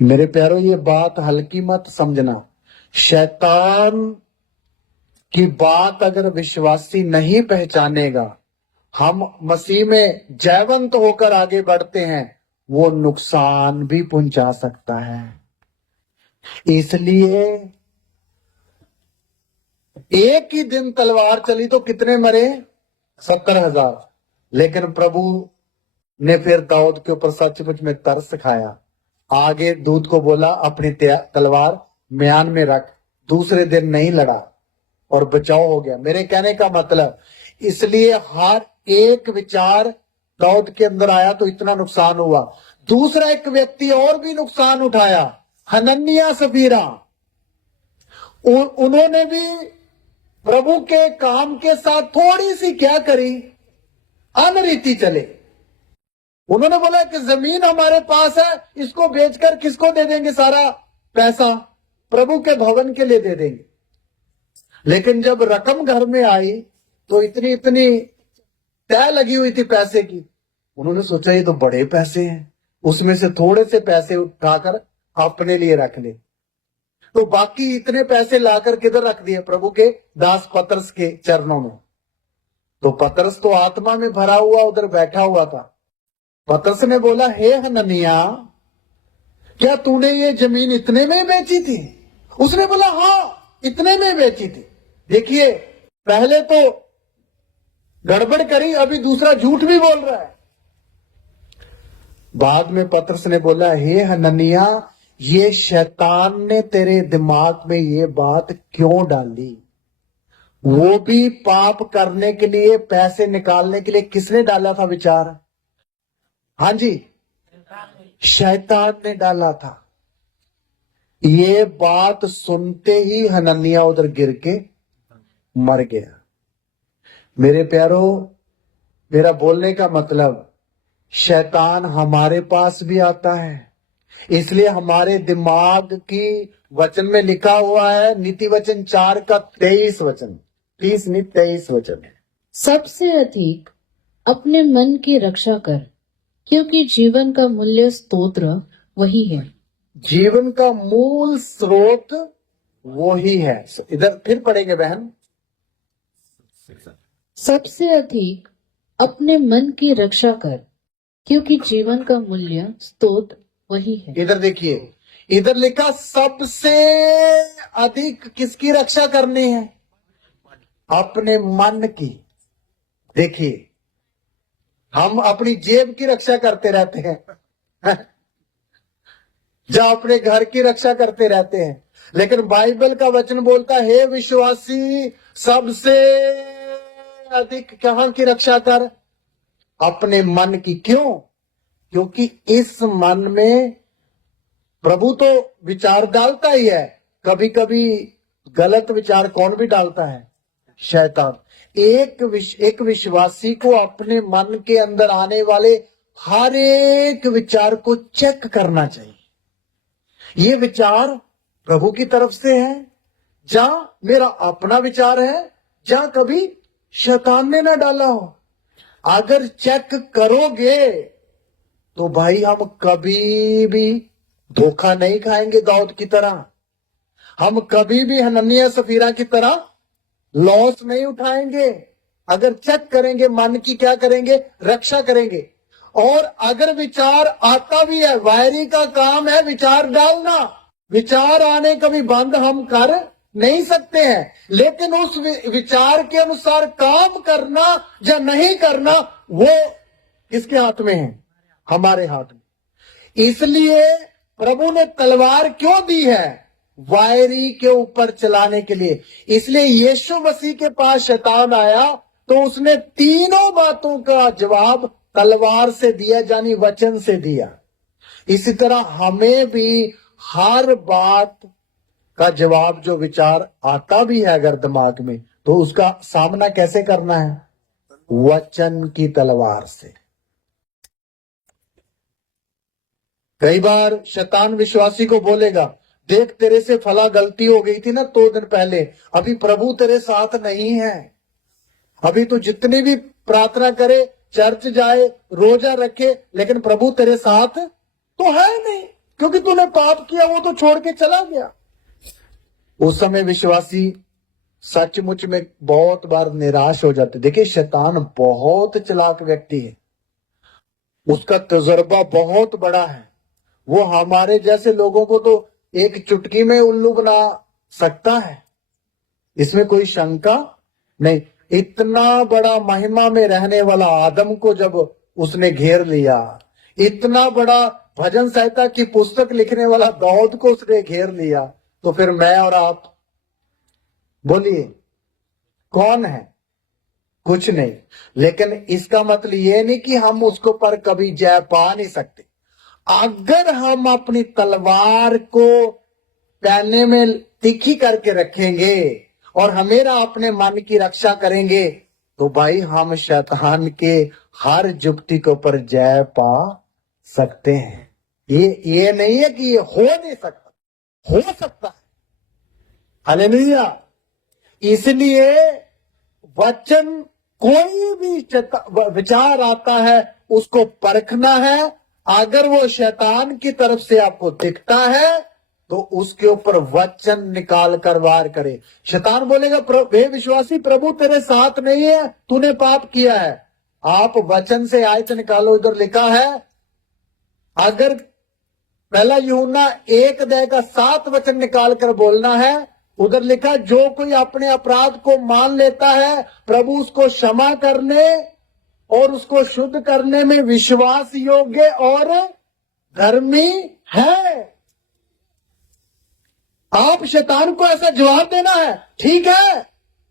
मेरे प्यारों, ये बात हल्की मत समझना। शैतान की बात अगर विश्वासी नहीं पहचानेगा, हम मसीह में जयवंत होकर आगे बढ़ते हैं, वो नुकसान भी पहुंचा सकता है। इसलिए एक ही दिन तलवार चली तो कितने मरे? 70,000। लेकिन प्रभु ने फिर दाऊद के ऊपर सचमुच में तरस खाया। आगे दूत को बोला, अपनी तलवार म्यान में रख। दूसरे दिन नहीं लड़ा और बचाव हो गया। मेरे कहने का मतलब, इसलिए हर एक विचार दाऊद के अंदर आया तो इतना नुकसान हुआ। दूसरा एक व्यक्ति और भी नुकसान उठाया, हनन्याह सफीरा। उन्होंने भी प्रभु के काम के साथ थोड़ी सी क्या करी, अनरीति चले। उन्होंने बोला कि जमीन हमारे पास है, इसको बेचकर किसको दे देंगे? सारा पैसा प्रभु के भवन के लिए दे देंगे। लेकिन जब रकम घर में आई तो इतनी इतनी तय लगी हुई थी पैसे की। उन्होंने सोचा ये तो बड़े पैसे हैं, उसमें से थोड़े से पैसे उठाकर अपने लिए रख ले। तो बाकी इतने पैसे लाकर किधर रख दिए? प्रभु के दास पतरस के चरणों में। तो पतरस तो आत्मा में भरा हुआ उधर बैठा हुआ था। पतरस ने बोला, हे हनन्याह, क्या तूने ये जमीन इतने में बेची थी? उसने बोला, हाँ, इतने में बेची थी। देखिए, पहले तो गड़बड़ करी, अभी दूसरा झूठ भी बोल रहा है। बाद में पतरस ने बोला, हे हनन्याह, ये शैतान ने तेरे दिमाग में ये बात क्यों डाली? वो भी पाप करने के लिए, पैसे निकालने के लिए किसने डाला था विचार? हाँ जी, शैतान ने डाला था। ये बात सुनते ही हनन्याह उधर गिर के मर गया। मेरे प्यारों, मेरा बोलने का मतलब, शैतान हमारे पास भी आता है। इसलिए हमारे दिमाग की वचन में लिखा हुआ है, नीति वचन 4 का 23 वचन, 30 नहीं 23 वचन है। सबसे अधिक अपने मन की रक्षा कर, क्योंकि जीवन का मूल्य स्तोत्र वही है। जीवन का मूल स्रोत वो ही है। इधर फिर पढ़ेंगे बहन। सबसे अधिक अपने मन की रक्षा कर, क्योंकि जीवन का मूल्य स्तोत्र वही है। इधर देखिए, इधर लिखा सबसे अधिक किसकी रक्षा करनी है? अपने मन की। देखिए, हम अपनी जेब की रक्षा करते रहते हैं जहाँ अपने घर की रक्षा करते रहते हैं। लेकिन बाइबल का वचन बोलता है, हे विश्वासी, सबसे अधिक कहां की रक्षा कर? अपने मन की। क्यों? क्योंकि इस मन में प्रभु तो विचार डालता ही है, कभी कभी गलत विचार कौन भी डालता है? शैतान। एक विश्वासी को अपने मन के अंदर आने वाले हर एक विचार को चेक करना चाहिए। ये विचार प्रभु की तरफ से है, जहां मेरा अपना विचार है, जहां कभी शैतान ने ना डाला हो। अगर चेक करोगे तो भाई हम कभी भी धोखा नहीं खाएंगे दाऊद की तरह। हम कभी भी हनन्याह सफीरा की तरह लॉस नहीं उठाएंगे। अगर चेक करेंगे, मन की क्या करेंगे? रक्षा करेंगे। और अगर विचार आता भी है, वायरी का काम है विचार डालना। विचार आने कभी बंद हम कर नहीं सकते हैं, लेकिन उस विचार के अनुसार काम करना या नहीं करना वो किसके हाथ में है? हमारे हाथ में। इसलिए प्रभु ने तलवार क्यों दी है? वायरी के ऊपर चलाने के लिए। इसलिए यीशु मसीह के पास शैतान आया तो उसने तीनों बातों का जवाब तलवार से दिया, यानी वचन से दिया। इसी तरह हमें भी हर बात का जवाब, जो विचार आता भी है अगर दिमाग में, तो उसका सामना कैसे करना है? वचन की तलवार से। कई बार शैतान विश्वासी को बोलेगा, देख तेरे से फला गलती हो गई थी ना 2 दिन पहले, अभी प्रभु तेरे साथ नहीं है। अभी तो जितनी भी प्रार्थना करे, चर्च जाए, रोजा रखे, लेकिन प्रभु तेरे साथ तो है नहीं, क्योंकि तूने पाप किया, वो तो छोड़ के चला गया। उस समय विश्वासी सचमुच में बहुत बार निराश हो जाते। देखिए शैतान बहुत चालाक व्यक्ति है, उसका तजुर्बा बहुत बड़ा है। वो हमारे जैसे लोगों को तो एक चुटकी में उल्लू बना सकता है, इसमें कोई शंका नहीं। इतना बड़ा महिमा में रहने वाला आदम को जब उसने घेर लिया, इतना बड़ा भजन संहिता की पुस्तक लिखने वाला दाऊद को उसने घेर लिया, तो फिर मैं और आप बोलिए कौन है? कुछ नहीं। लेकिन इसका मतलब ये नहीं कि हम उसको पर कभी जय पा नहीं सकते। अगर हम अपनी तलवार को पैने में तीखी करके रखेंगे और हमेशा अपने मन की रक्षा करेंगे, तो भाई हम शैतान के हर जुक्ति के ऊपर जय पा सकते हैं। ये नहीं है कि ये हो नहीं सकता, हो सकता है। हालेलुया। इसलिए वचन, कोई भी विचार आता है उसको परखना है। अगर वो शैतान की तरफ से आपको दिखता है तो उसके ऊपर वचन निकाल कर वार करे। शैतान बोलेगा, हे विश्वासी, प्रभु तेरे साथ नहीं है, तूने पाप किया है। आप वचन से आयत निकालो, इधर लिखा है, अगर पहला यूहन्ना 1:7 वचन निकाल कर बोलना है, उधर लिखा, जो कोई अपने अपराध को मान लेता है, प्रभु उसको क्षमा करने और उसको शुद्ध करने में विश्वास योग्य और धर्मी है। आप शैतान को ऐसा जवाब देना है, ठीक है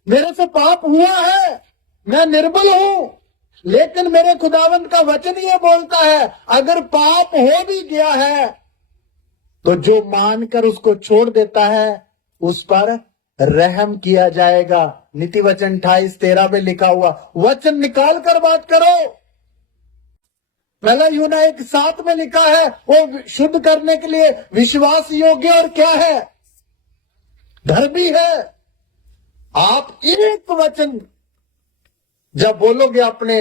मेरे से पाप हुआ है, मैं निर्बल हूं, लेकिन मेरे खुदावंद का वचन ये बोलता है, अगर पाप हो भी गया है तो जो मानकर उसको छोड़ देता है उस पर रहम किया जाएगा। नीति वचन 28:13 में लिखा हुआ। वचन निकाल कर बात करो। पहला यूहन्ना 1:7 में लिखा है, वो शुद्ध करने के लिए विश्वास योग्य और क्या है? धर्मी है। आप एक वचन जब बोलोगे अपने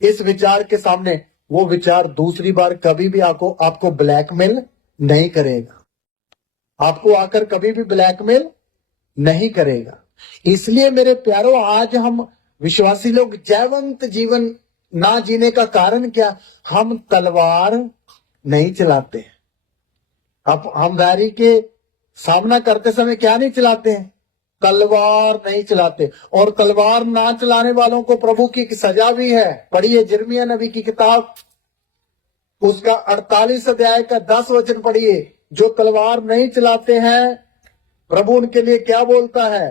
इस विचार के सामने, वो विचार दूसरी बार कभी भी आपको ब्लैकमेल नहीं करेगा, आपको आकर कभी भी ब्लैकमेल नहीं करेगा। इसलिए मेरे प्यारों, आज हम विश्वासी लोग जयवंत जीवन ना जीने का कारण क्या? हम तलवार नहीं चलाते। अब हम वैरी के सामना करते समय क्या नहीं चलाते हैं? तलवार नहीं चलाते। और तलवार ना चलाने वालों को प्रभु की एक सजा भी है। पढ़िए यिर्मयाह नबी की किताब, उसका 48 अध्याय का 10 वचन पढ़िए। जो तलवार नहीं चलाते हैं, प्रभु उनके लिए क्या बोलता है?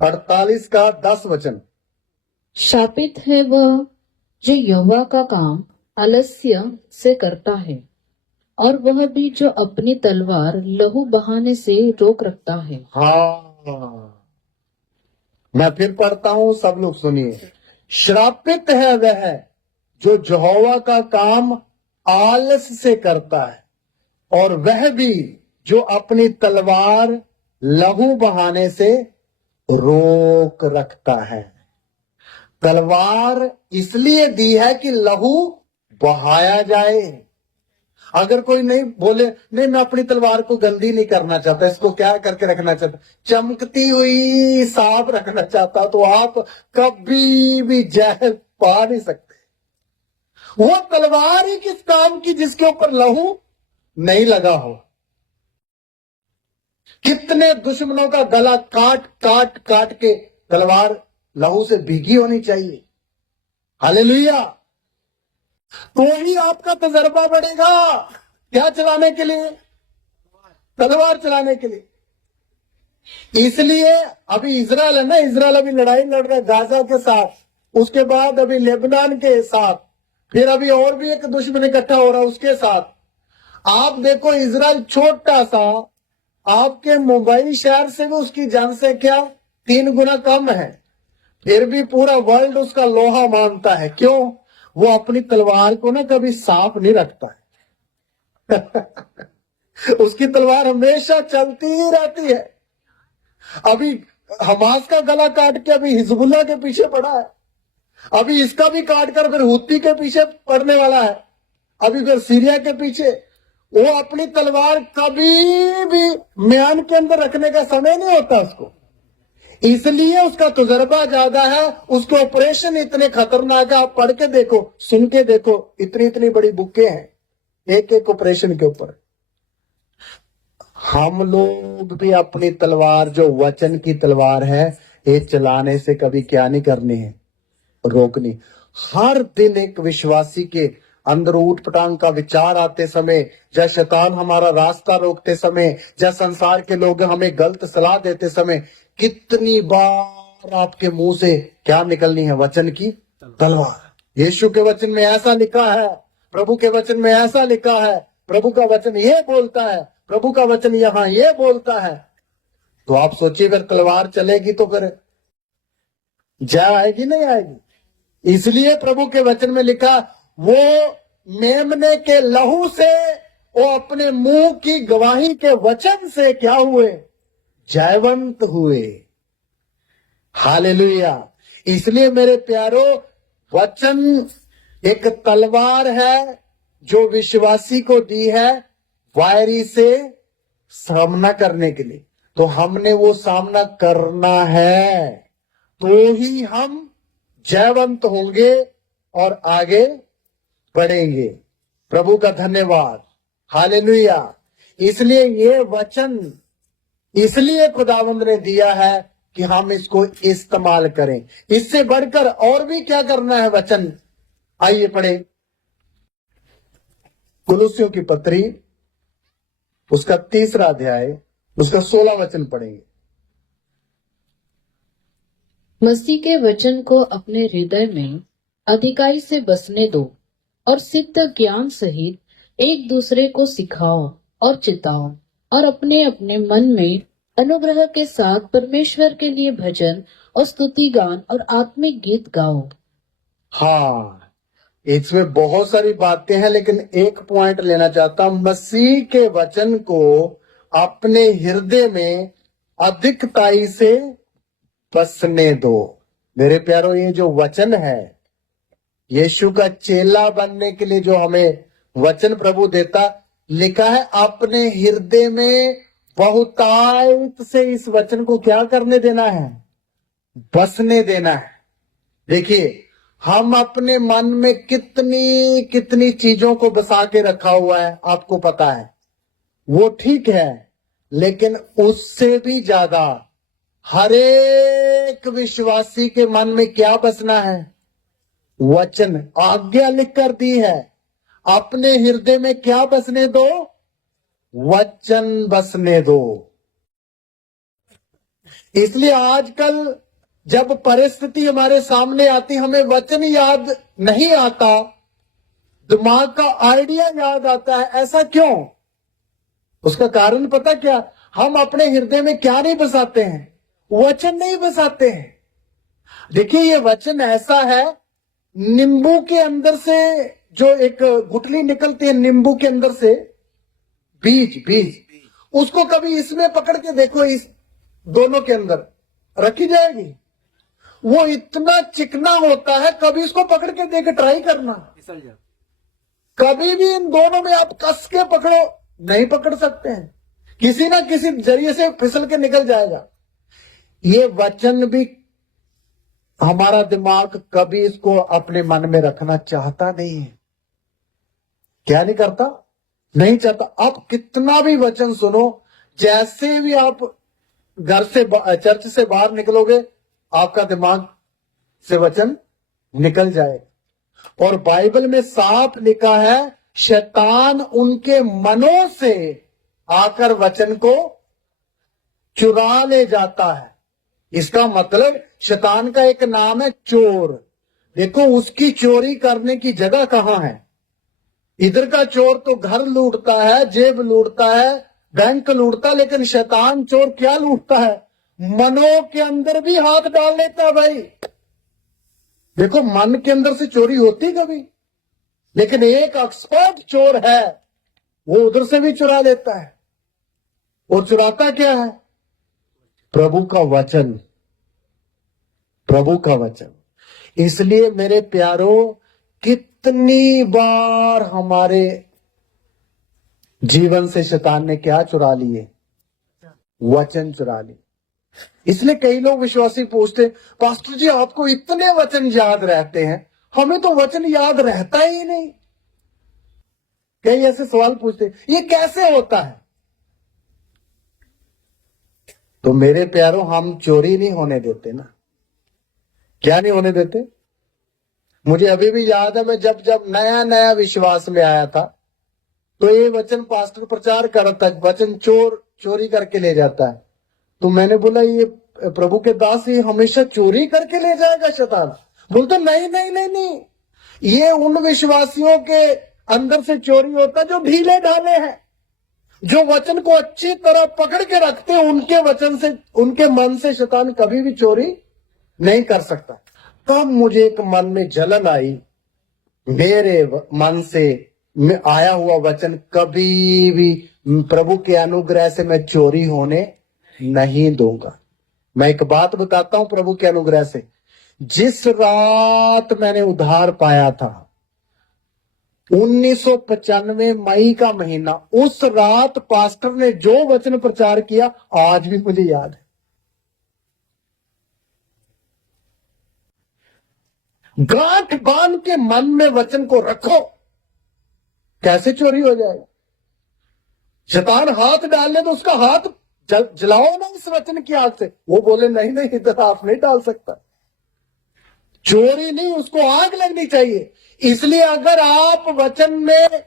48 का 10 वचन। शापित है वह जो यहोवा का काम आलस्य से करता है, और वह भी जो अपनी तलवार लहू बहाने से रोक रखता है। हाँ, मैं फिर पढ़ता हूं, सब लोग सुनिए। श्रापित है वह जो यहोवा का काम आलस से करता है, और वह भी जो अपनी तलवार लहू बहाने से रोक रखता है। तलवार इसलिए दी है कि लहू बहाया जाए। अगर कोई नहीं बोले, नहीं मैं अपनी तलवार को गंदी नहीं करना चाहता, इसको क्या करके रखना चाहता, चमकती हुई साफ रखना चाहता, तो आप कभी भी जय पा नहीं सकते। वो तलवार ही किस काम की जिसके ऊपर लहू नहीं लगा हो। कितने दुश्मनों का गला काट काट काट के तलवार लहू से भीगी होनी चाहिए। हालेलुया। तो ही आपका तजर्बा बढ़ेगा। क्या चलाने के लिए? तलवार चलाने के लिए। इसलिए अभी इजराइल है ना, इजराइल अभी लड़ाई लड़ रहा है गाजा के साथ, उसके बाद अभी लेबनान के साथ, फिर अभी और भी एक दुश्मन इकट्ठा हो रहा है उसके साथ। आप देखो, इजराइल छोटा सा, आपके मुंबई शहर से भी उसकी जनसंख्या 3 गुना कम है, फिर भी पूरा वर्ल्ड उसका लोहा मानता है। क्यों? वो अपनी तलवार को ना कभी साफ नहीं रखता है। उसकी तलवार हमेशा चलती ही रहती है। अभी हमास का गला काट के अभी हिजबुल्लाह के पीछे पड़ा है, अभी इसका भी काट कर फिर हुती के पीछे पड़ने वाला है, अभी फिर सीरिया के पीछे। वो अपनी तलवार कभी भी म्यान के अंदर रखने का समय नहीं होता उसको, इसलिए उसका तजुर्बा ज्यादा है। उसके ऑपरेशन इतने खतरनाक है, आप पढ़ के देखो, सुन के देखो, इतनी इतनी बड़ी बुकें हैं एक एक ऑपरेशन के ऊपर। हम लोग भी अपनी तलवार जो वचन की तलवार है, ये चलाने से कभी क्या नहीं करनी है, रोकनी। हर दिन एक विश्वासी के अंदर ऊट पटांग का विचार आते समय, या शैतान हमारा रास्ता रोकते समय, या संसार के लोग हमें गलत सलाह देते समय, कितनी बार आपके मुंह से क्या निकलनी है? वचन की तलवार। यीशु के वचन में ऐसा लिखा है, प्रभु के वचन में ऐसा लिखा है, प्रभु का वचन ये बोलता है, प्रभु का वचन यहाँ ये बोलता है। तो आप सोचिए, फिर तलवार चलेगी तो फिर जय आएगी नहीं आएगी? इसलिए प्रभु के वचन में लिखा, वो मेमने के लहू से, वो अपने मुंह की गवाही के वचन से क्या हुए? जयवंत हुए। हालेलुया। इसलिए मेरे प्यारो, वचन एक तलवार है जो विश्वासी को दी है वायरी से सामना करने के लिए। तो हमने वो सामना करना है, तो ही हम जयवंत होंगे और आगे बढ़ेंगे। प्रभु का धन्यवाद। हालेलुया। इसलिए ये वचन इसलिए खुदावंद ने दिया है कि हम इसको इस्तेमाल करें। इससे बढ़कर और भी क्या करना है वचन? आइए पढ़े कुलुस्सियों की पत्री, उसका 3रा अध्याय, उसका 16 वचन पढ़ेंगे। मसीह के वचन को अपने हृदय में अधिकाई से बसने दो, और सिद्ध ज्ञान सहित एक दूसरे को सिखाओ और चिताओ, और अपने अपने मन में अनुग्रह के साथ परमेश्वर के लिए भजन और स्तुति गान और आत्मिक गीत गाओ। हाँ, इसमें बहुत सारी बातें हैं, लेकिन एक पॉइंट लेना चाहता हूं। मसीह के वचन को अपने हृदय में अधिकताई से बसने दो। मेरे प्यारो, ये जो वचन है, यीशु का चेला बनने के लिए जो हमें वचन प्रभु देता, लिखा है अपने हृदय में बहुतायत से इस वचन को क्या करने देना है? बसने देना है। देखिए, हम अपने मन में कितनी कितनी चीजों को बसा के रखा हुआ है, आपको पता है, वो ठीक है, लेकिन उससे भी ज्यादा हर एक विश्वासी के मन में क्या बसना है? वचन। आज्ञा लिख कर दी है, अपने हृदय में क्या बसने दो? वचन बसने दो। इसलिए आजकल जब परिस्थिति हमारे सामने आती, हमें वचन याद नहीं आता, दिमाग का आइडिया याद आता है। ऐसा क्यों? उसका कारण पता क्या? हम अपने हृदय में क्या नहीं बसाते हैं? वचन नहीं बसाते हैं। देखिए, ये वचन ऐसा है, नींबू के अंदर से जो एक गुठली निकलती है, नींबू के अंदर से बीज, उसको कभी इसमें पकड़ के देखो, इस दोनों के अंदर रखी जाएगी? वो इतना चिकना होता है, कभी इसको पकड़ के देख, ट्राई करना, कभी भी इन दोनों में आप कस के पकड़ो, नहीं पकड़ सकते हैं, किसी ना किसी जरिए से फिसल के निकल जाएगा। ये वचन भी हमारा दिमाग कभी इसको अपने मन में रखना चाहता नहीं है। क्या नहीं करता? नहीं चाहता। आप कितना भी वचन सुनो, जैसे भी आप घर से चर्च से बाहर निकलोगे, आपका दिमाग से वचन निकल जाएगा। और बाइबल में साफ लिखा है, शैतान उनके मनों से आकर वचन को चुरा ले जाता है। इसका मतलब शैतान का एक नाम है चोर। देखो, उसकी चोरी करने की जगह कहां है? इधर का चोर तो घर लूटता है, जेब लूटता है, बैंक लूटता, लेकिन शैतान चोर क्या लूटता है? मनों के अंदर भी हाथ डाल लेता है भाई। देखो, मन के अंदर से चोरी होती कभी, लेकिन एक एक्सपर्ट चोर है, वो उधर से भी चुरा लेता है। और चुराता क्या है? प्रभु का वचन, प्रभु का वचन। इसलिए मेरे प्यारों, कितनी बार हमारे जीवन से शैतान ने क्या चुरा लिए? वचन चुरा लिए। इसलिए कई लोग विश्वासी पूछते, पास्टर जी आपको इतने वचन याद रहते हैं, हमें तो वचन याद रहता ही नहीं। कई ऐसे सवाल पूछते, ये कैसे होता है? तो मेरे प्यारों, हम चोरी नहीं होने देते ना। क्या नहीं होने देते? मुझे अभी भी याद है, मैं जब जब नया नया विश्वास में आया था, तो ये वचन पास्टर प्रचार कर रहा था, वचन चोरी करके ले जाता है। तो मैंने बोला, ये प्रभु के दास ये हमेशा चोरी करके ले जाएगा शैतान? बोलते नहीं नहीं नहीं नहीं, ये उन विश्वासियों के अंदर से चोरी होता जो ढीले ढाले हैं, जो वचन को अच्छी तरह पकड़ के रखते हैं। उनके वचन से, उनके मन से शैतान कभी भी चोरी नहीं कर सकता। तब मुझे एक मन में जलन आई, मेरे मन से आया हुआ वचन कभी भी प्रभु के अनुग्रह से मैं चोरी होने नहीं दूंगा। मैं एक बात बताता हूं, प्रभु के अनुग्रह से जिस रात मैंने उद्धार पाया था, 1995 मई का महीना, उस रात पास्टर ने जो वचन प्रचार किया, आज भी मुझे याद है। गांठ बांध के मन में वचन को रखो, कैसे चोरी हो जाएगा? शैतान हाथ डालने तो उसका हाथ जलाओ ना इस वचन की आग से। वो बोले नहीं नहीं, इधर आप नहीं डाल सकता। चोरी नहीं, उसको आग लगनी चाहिए। इसलिए अगर आप वचन में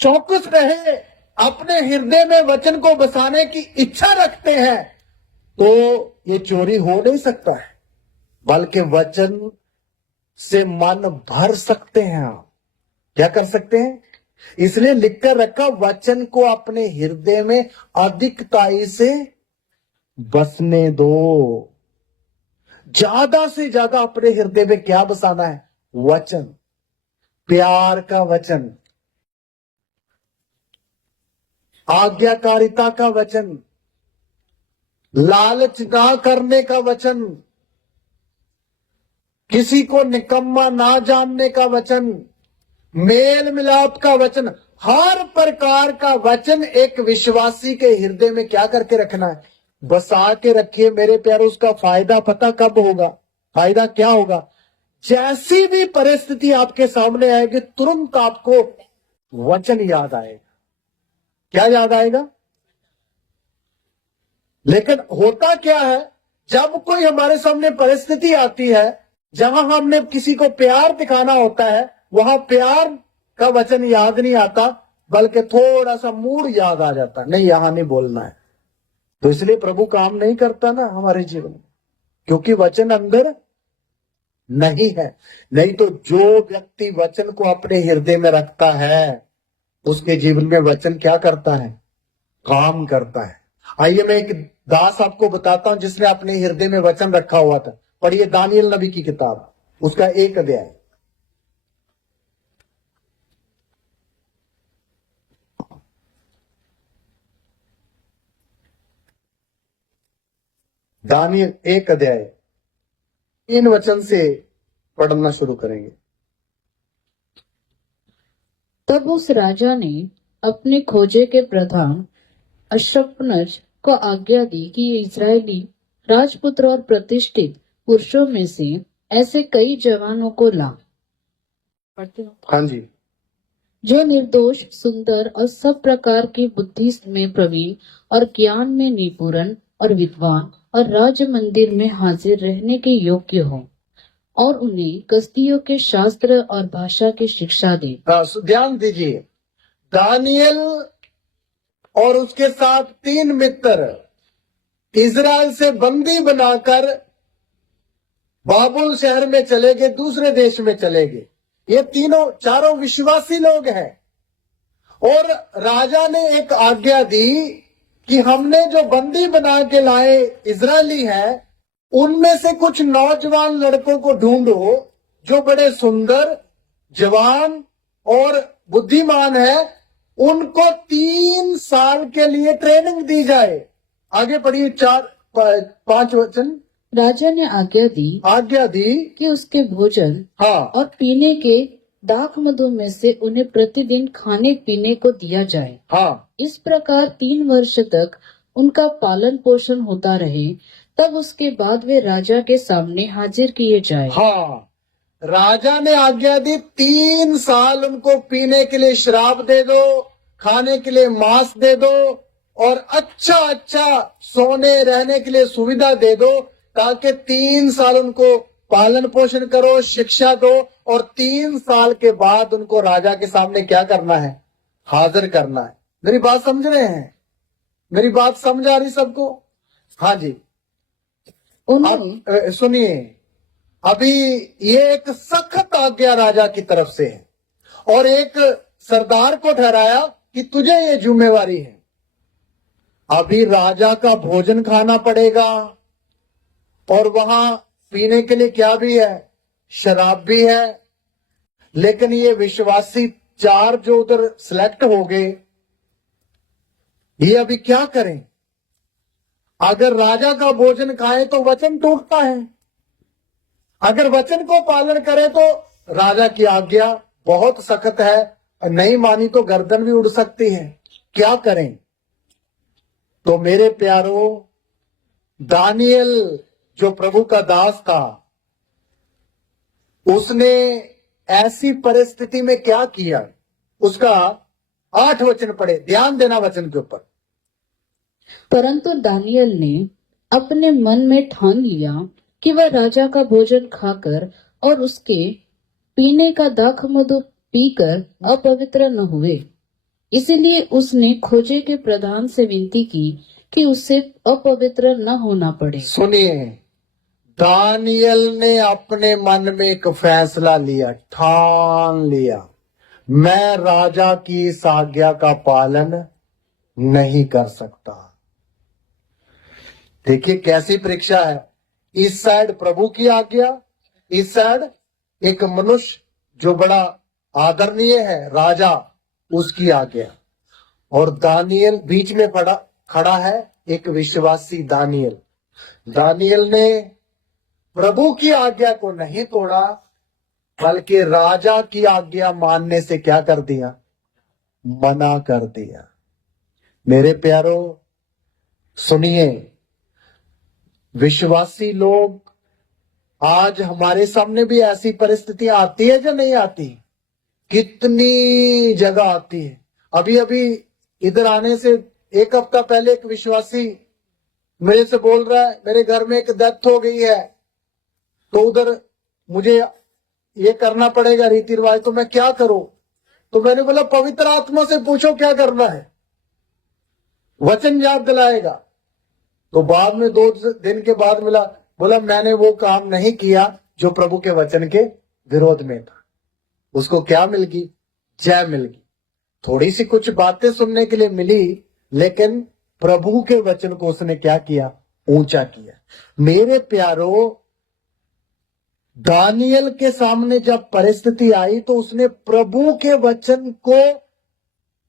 चौकस रहे, अपने हृदय में वचन को बसाने की इच्छा रखते हैं, तो ये चोरी हो नहीं सकता है, बल्कि वचन से मन भर सकते हैं। आप क्या कर सकते हैं? इसलिए लिखकर रखा, वचन को अपने हृदय में अधिकताई से बसने दो। ज्यादा से ज्यादा अपने हृदय में क्या बसाना है? वचन, प्यार का वचन, आज्ञाकारिता का वचन, लालच ना करने का वचन, किसी को निकम्मा ना जानने का वचन, मेल मिलाप का वचन। हर प्रकार का वचन एक विश्वासी के हृदय में क्या करके रखना है? बसा के रखिए मेरे प्यारों। उसका फायदा पता कब होगा? फायदा क्या होगा? जैसी भी परिस्थिति आपके सामने आएगी, तुरंत आपको वचन याद आएगा। क्या याद आएगा? लेकिन होता क्या है, जब कोई हमारे सामने परिस्थिति आती है जहां हमने किसी को प्यार दिखाना होता है, वहां प्यार का वचन याद नहीं आता, बल्कि थोड़ा सा मूड याद आ जाता है। नहीं, यहां नहीं बोलना है, तो इसलिए प्रभु काम नहीं करता ना हमारे जीवन में, क्योंकि वचन अंदर नहीं है। नहीं तो जो व्यक्ति वचन को अपने हृदय में रखता है उसके जीवन में वचन क्या करता है? काम करता है। आइए मैं एक दास आपको बताता हूं जिसने अपने हृदय में वचन रखा हुआ था। पढ़िए दानियल नबी की किताब, उसका 1 अध्याय। दानियल 1 अध्याय, इन वचन से पढ़ना शुरू करेंगे। तब उस राजा ने अपने खोजे के प्रधान अशफनज को आज्ञा दी कि ये इजरायली राजपुत्र और प्रतिष्ठित पुरुषों में से ऐसे कई जवानों को ला, हाँ जी, जो निर्दोष, सुंदर और सब प्रकार की बुद्धि में प्रवीण और ज्ञान में निपुण और विद्वान और राज मंदिर में हाजिर रहने के योग्य हो, और उन्हें कसदियों के शास्त्र और भाषा की शिक्षा दे। ध्यान दीजिए, दानियल और उसके साथ 3 मित्र इजराइल से बंदी बनाकर बाबुल शहर में चले गए, दूसरे देश में चले गए। ये चारों विश्वासी लोग हैं। और राजा ने एक आज्ञा दी कि हमने जो बंदी बना के लाए इजरायली हैं, उनमें से कुछ नौजवान लड़कों को ढूंढो जो बड़े सुंदर, जवान और बुद्धिमान है, उनको 3 साल के लिए ट्रेनिंग दी जाए। आगे पढ़िए 4-5 वचन। राजा ने आज्ञा दी कि उसके भोजन हाँ, और पीने के दाख मधु में से उन्हें प्रतिदिन खाने पीने को दिया जाए। हाँ, इस प्रकार 3 वर्ष तक उनका पालन पोषण होता रहे, तब उसके बाद वे राजा के सामने हाजिर किए जाए। हाँ, राजा ने आज्ञा दी 3 साल उनको पीने के लिए शराब दे दो, खाने के लिए मांस दे दो और अच्छा अच्छा सोने रहने के लिए सुविधा दे दो, ताकि 3 साल उनको पालन पोषण करो, शिक्षा दो, और 3 साल के बाद उनको राजा के सामने क्या करना है? हाजिर करना है। मेरी बात समझ रहे हैं? मेरी बात समझ आ रही सबको? हाँ जी। उन्होंने सुनिए, अभी ये एक सख्त आज्ञा राजा की तरफ से है, और एक सरदार को ठहराया कि तुझे ये जिम्मेवारी है। अभी राजा का भोजन खाना पड़ेगा, और वहां पीने के लिए क्या भी है? शराब भी है। लेकिन ये विश्वासी 4 जो उधर सिलेक्ट हो गए, ये अभी क्या करें? अगर राजा का भोजन खाएं तो वचन टूटता है, अगर वचन को पालन करें तो राजा की आज्ञा बहुत सख्त है, नहीं मानी तो गर्दन भी उड़ सकती है। क्या करें? तो मेरे प्यारों, दानियल जो प्रभु का दास था, उसने ऐसी परिस्थिति में क्या किया? उसका 8 वचन पढ़े, ध्यान देना वचन के ऊपर। परंतु दानियल ने अपने मन में ठान लिया कि वह राजा का भोजन खाकर और उसके पीने का दाख मधु पीकर अपवित्र न हुए। इसीलिए उसने खोजे के प्रधान से विनती की कि उससे अपवित्र न होना पड़े। सुनिए, दानियल ने अपने मन में एक फैसला लिया, ठान लिया, मैं राजा की इस आज्ञा का पालन नहीं कर सकता। देखिए कैसी परीक्षा है। इस साइड प्रभु की आज्ञा, इस साइड एक मनुष्य जो बड़ा आदरणीय है, राजा, उसकी आज्ञा, और दानियल बीच में खड़ा है, एक विश्वासी दानियल। दानियल ने प्रभु की आज्ञा को नहीं तोड़ा, बल्कि राजा की आज्ञा मानने से क्या कर दिया? मना कर दिया। मेरे प्यारो सुनिए, विश्वासी लोग, आज हमारे सामने भी ऐसी परिस्थितियां आती है या नहीं आती? कितनी जगह आती है। अभी अभी इधर आने से 1 हफ्ता पहले एक विश्वासी मेरे से बोल रहा है, मेरे घर में एक डेथ हो गई है, तो उधर मुझे ये करना पड़ेगा रीति रिवाज, तो मैं क्या करूं? तो मैंने बोला पवित्र आत्मा से पूछो क्या करना है, वचन याद दिलाएगा। तो बाद में 2 दिन के बाद मिला, बोला मैंने वो काम नहीं किया जो प्रभु के वचन के विरोध में था। उसको क्या मिल गई? जय मिल गई। थोड़ी सी कुछ बातें सुनने के लिए मिली, लेकिन प्रभु के वचन को उसने क्या किया? ऊंचा किया। मेरे प्यारो, दानियल के सामने जब परिस्थिति आई तो उसने प्रभु के वचन को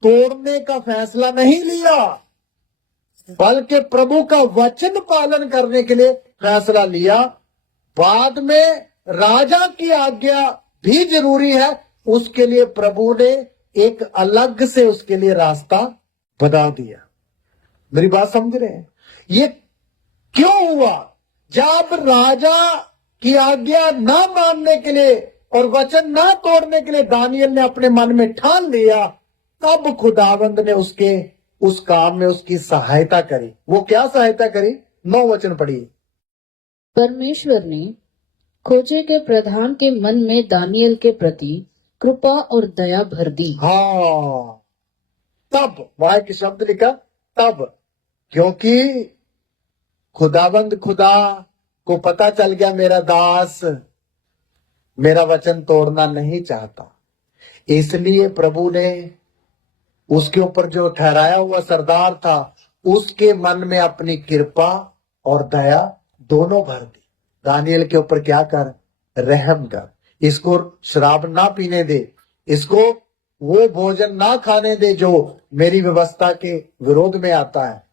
तोड़ने का फैसला नहीं लिया, बल्कि प्रभु का वचन पालन करने के लिए फैसला लिया। बाद में राजा की आज्ञा भी जरूरी है, उसके लिए प्रभु ने एक अलग से उसके लिए रास्ता बता दिया। मेरी बात समझ रहे हैं? ये क्यों हुआ? जब राजा की आज्ञा ना मानने के लिए और वचन ना तोड़ने के लिए दानियल ने अपने मन में ठान लिया, तब खुदावंद ने उसके उस काम में उसकी सहायता करी। वो क्या सहायता करी? 9 वचन पढ़िए। परमेश्वर ने खोजे के प्रधान के मन में दानियल के प्रति कृपा और दया भर दी। हाँ, तब वहां एक शब्द लिखा, तब, क्योंकि खुदाबंद खुदा को पता चल गया मेरा दास मेरा वचन तोड़ना नहीं चाहता, इसलिए प्रभु ने उसके ऊपर जो ठहराया हुआ सरदार था उसके मन में अपनी कृपा और दया दोनों भर दी। दानियल के ऊपर क्या कर? रहम कर। इसको शराब ना पीने दे, इसको वो भोजन ना खाने दे जो मेरी व्यवस्था के विरोध में आता है।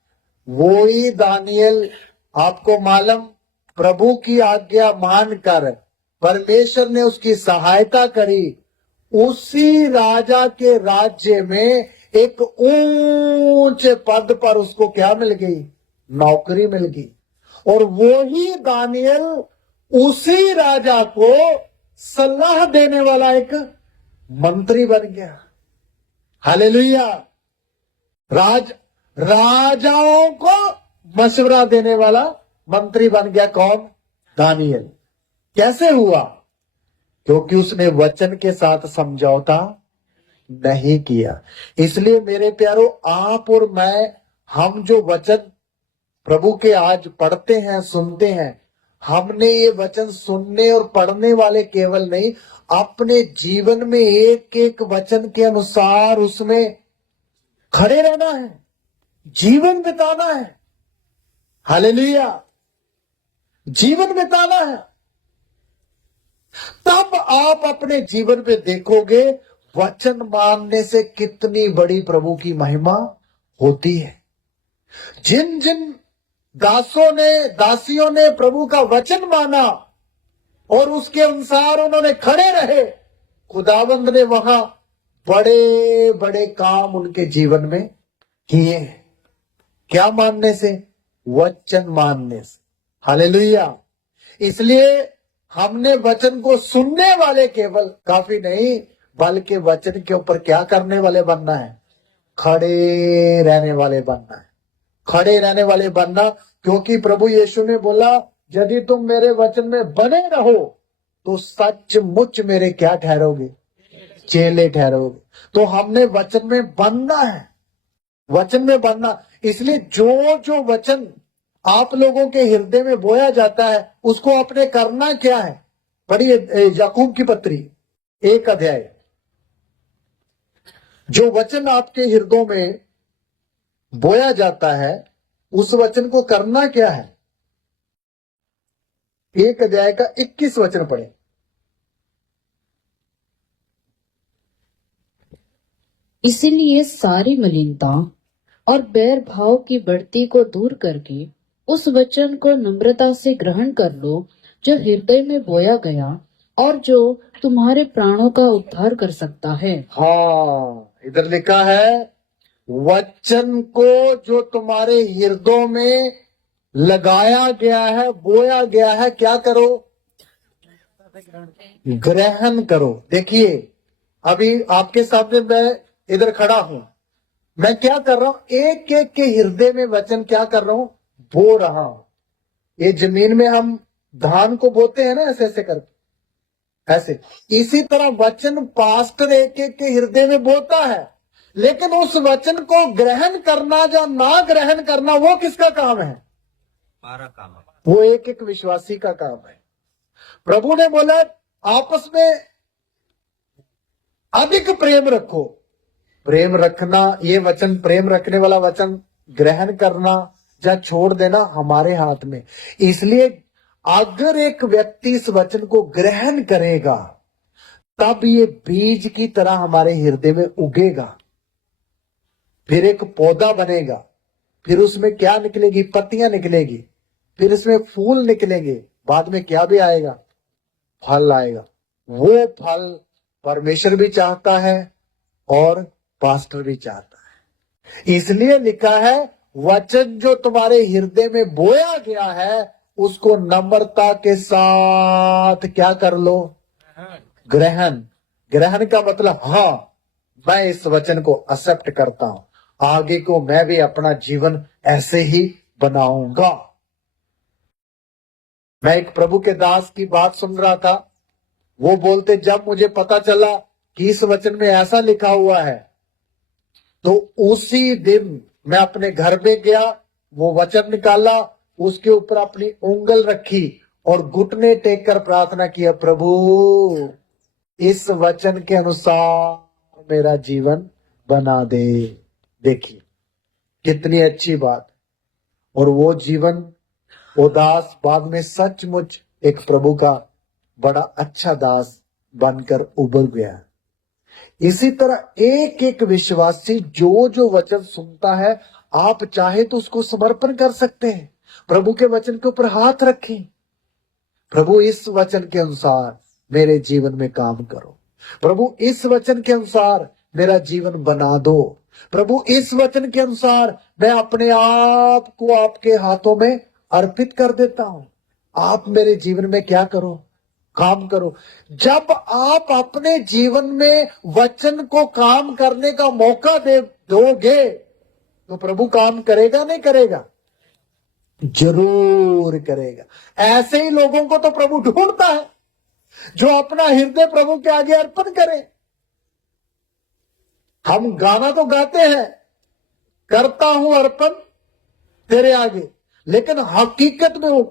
वो ही दानियल, आपको मालूम, प्रभु की आज्ञा मानकर परमेश्वर ने उसकी सहायता करी। उसी राजा के राज्य में एक ऊंचे पद पर उसको क्या मिल गई? नौकरी मिल गई। और वो ही दानियल उसी राजा को सलाह देने वाला एक मंत्री बन गया। हालेलुया। राजाओं को मशवरा देने वाला मंत्री बन गया। कौन? दानियल। कैसे हुआ? क्योंकि उसने वचन के साथ समझौता नहीं किया। इसलिए मेरे प्यारो, आप और मैं, हम जो वचन प्रभु के आज पढ़ते हैं, सुनते हैं, हमने ये वचन सुनने और पढ़ने वाले केवल नहीं, अपने जीवन में एक एक वचन के अनुसार उसमें खड़े रहना है, जीवन बिताना है। हालेलुया। जीवन बिताना है। तब आप अपने जीवन में देखोगे वचन मानने से कितनी बड़ी प्रभु की महिमा होती है। जिन जिन दासियों ने प्रभु का वचन माना और उसके अनुसार उन्होंने खड़े रहे, खुदावंद ने वहां बड़े बड़े काम उनके जीवन में किए। क्या मानने से? वचन मानने से। हालेलुया। इसलिए हमने वचन को सुनने वाले केवल काफी नहीं, बल्कि वचन के ऊपर क्या करने वाले बनना है? खड़े रहने वाले बनना है। खड़े रहने वाले बनना, क्योंकि प्रभु यीशु ने बोला, यदि तुम मेरे वचन में बने रहो तो सचमुच मेरे क्या ठहरोगे? चेले ठहरोगे। तो हमने वचन में बनना है, वचन में बनना। इसलिए जो जो वचन आप लोगों के हृदय में बोया जाता है उसको आपने करना क्या है? पढ़िए याकूब की पत्री 1 अध्याय। जो वचन आपके हृदयों में बोया जाता है उस वचन को करना क्या है? 1 अध्याय का 21 वचन पढ़े। इसीलिए सारी मलिनता और बैर भाव की बढ़ती को दूर करके उस वचन को नम्रता से ग्रहण कर लो जो हृदय में बोया गया और जो तुम्हारे प्राणों का उद्धार कर सकता है। हाँ, इधर लिखा है, वचन को जो तुम्हारे हृदयों में लगाया गया है, बोया गया है, क्या करो? ग्रहण करो। देखिए, अभी आपके सामने मैं इधर खड़ा हूं, मैं क्या कर रहा हूं? एक एक के हृदय में वचन क्या कर रहा हूं? बो रहा हूं। ये जमीन में हम धान को बोते हैं ना, ऐसे ऐसे करके, ऐसे। इसी तरह वचन पास्टर एक एक के हृदय में बोता है, लेकिन उस वचन को ग्रहण करना या ना ग्रहण करना वो किसका काम है? हमारा काम है। वो एक एक विश्वासी का काम है। प्रभु ने बोला आपस में अधिक प्रेम रखो। प्रेम रखना, ये वचन, प्रेम रखने वाला वचन ग्रहण करना या छोड़ देना हमारे हाथ में। इसलिए अगर एक व्यक्ति इस वचन को ग्रहण करेगा तब ये बीज की तरह हमारे हृदय में उगेगा, फिर एक पौधा बनेगा, फिर उसमें क्या निकलेगी? पत्तियां निकलेगी, फिर इसमें फूल निकलेंगे, बाद में क्या भी आएगा? फल आएगा। वो फल परमेश्वर भी चाहता है और पास्टर भी चाहता है। इसलिए लिखा है वचन जो तुम्हारे हृदय में बोया गया है उसको नम्रता के साथ क्या कर लो? ग्रहण। ग्रहण का मतलब हाँ, मैं इस वचन को एक्सेप्ट करता हूं, आगे को मैं भी अपना जीवन ऐसे ही बनाऊंगा। मैं एक प्रभु के दास की बात सुन रहा था। वो बोलते जब मुझे पता चला कि इस वचन में ऐसा लिखा हुआ है तो उसी दिन मैं अपने घर में गया, वो वचन निकाला, उसके ऊपर अपनी उंगल रखी और घुटने टेक कर प्रार्थना किया, प्रभु इस वचन के अनुसार मेरा जीवन बना दे। देखिए कितनी अच्छी बात। और वो जीवन, वो दास बाद में सचमुच एक प्रभु का बड़ा अच्छा दास बनकर उभर गया। इसी तरह एक एक विश्वासी जो जो वचन सुनता है, आप चाहे तो उसको समर्पण कर सकते हैं। प्रभु के वचन के ऊपर हाथ रखें, प्रभु इस वचन के अनुसार मेरे जीवन में काम करो, प्रभु इस वचन के अनुसार मेरा जीवन बना दो, प्रभु इस वचन के अनुसार मैं अपने आप को आपके हाथों में अर्पित कर देता हूं, आप मेरे जीवन में क्या करो? काम करो। जब आप अपने जीवन में वचन को काम करने का मौका दे दोगे तो प्रभु काम करेगा नहीं करेगा? जरूर करेगा। ऐसे ही लोगों को तो प्रभु ढूंढता है जो अपना हृदय प्रभु के आगे अर्पण करे। हम गाना तो गाते हैं, करता हूं अर्पण तेरे आगे, लेकिन हकीकत में वो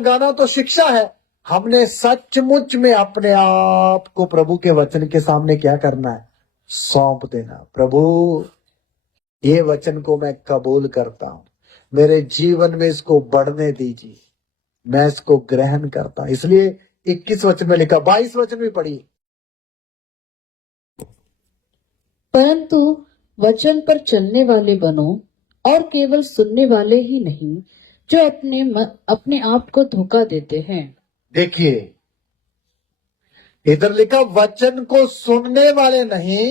गाना तो शिक्षा है। हमने सचमुच में अपने आप को प्रभु के वचन के सामने क्या करना है? सौंप देना। प्रभु ये वचन को मैं कबूल करता हूं, मेरे जीवन में इसको बढ़ने दीजिए, मैं इसको ग्रहण करता हूं। इसलिए 21 वचन में लिखा, 22 वचन भी पढ़िए। परंतु वचन पर चलने वाले बनो और केवल सुनने वाले ही नहीं जो अपने आप को धोखा देते हैं। देखिए इधर लिखा वचन को सुनने वाले नहीं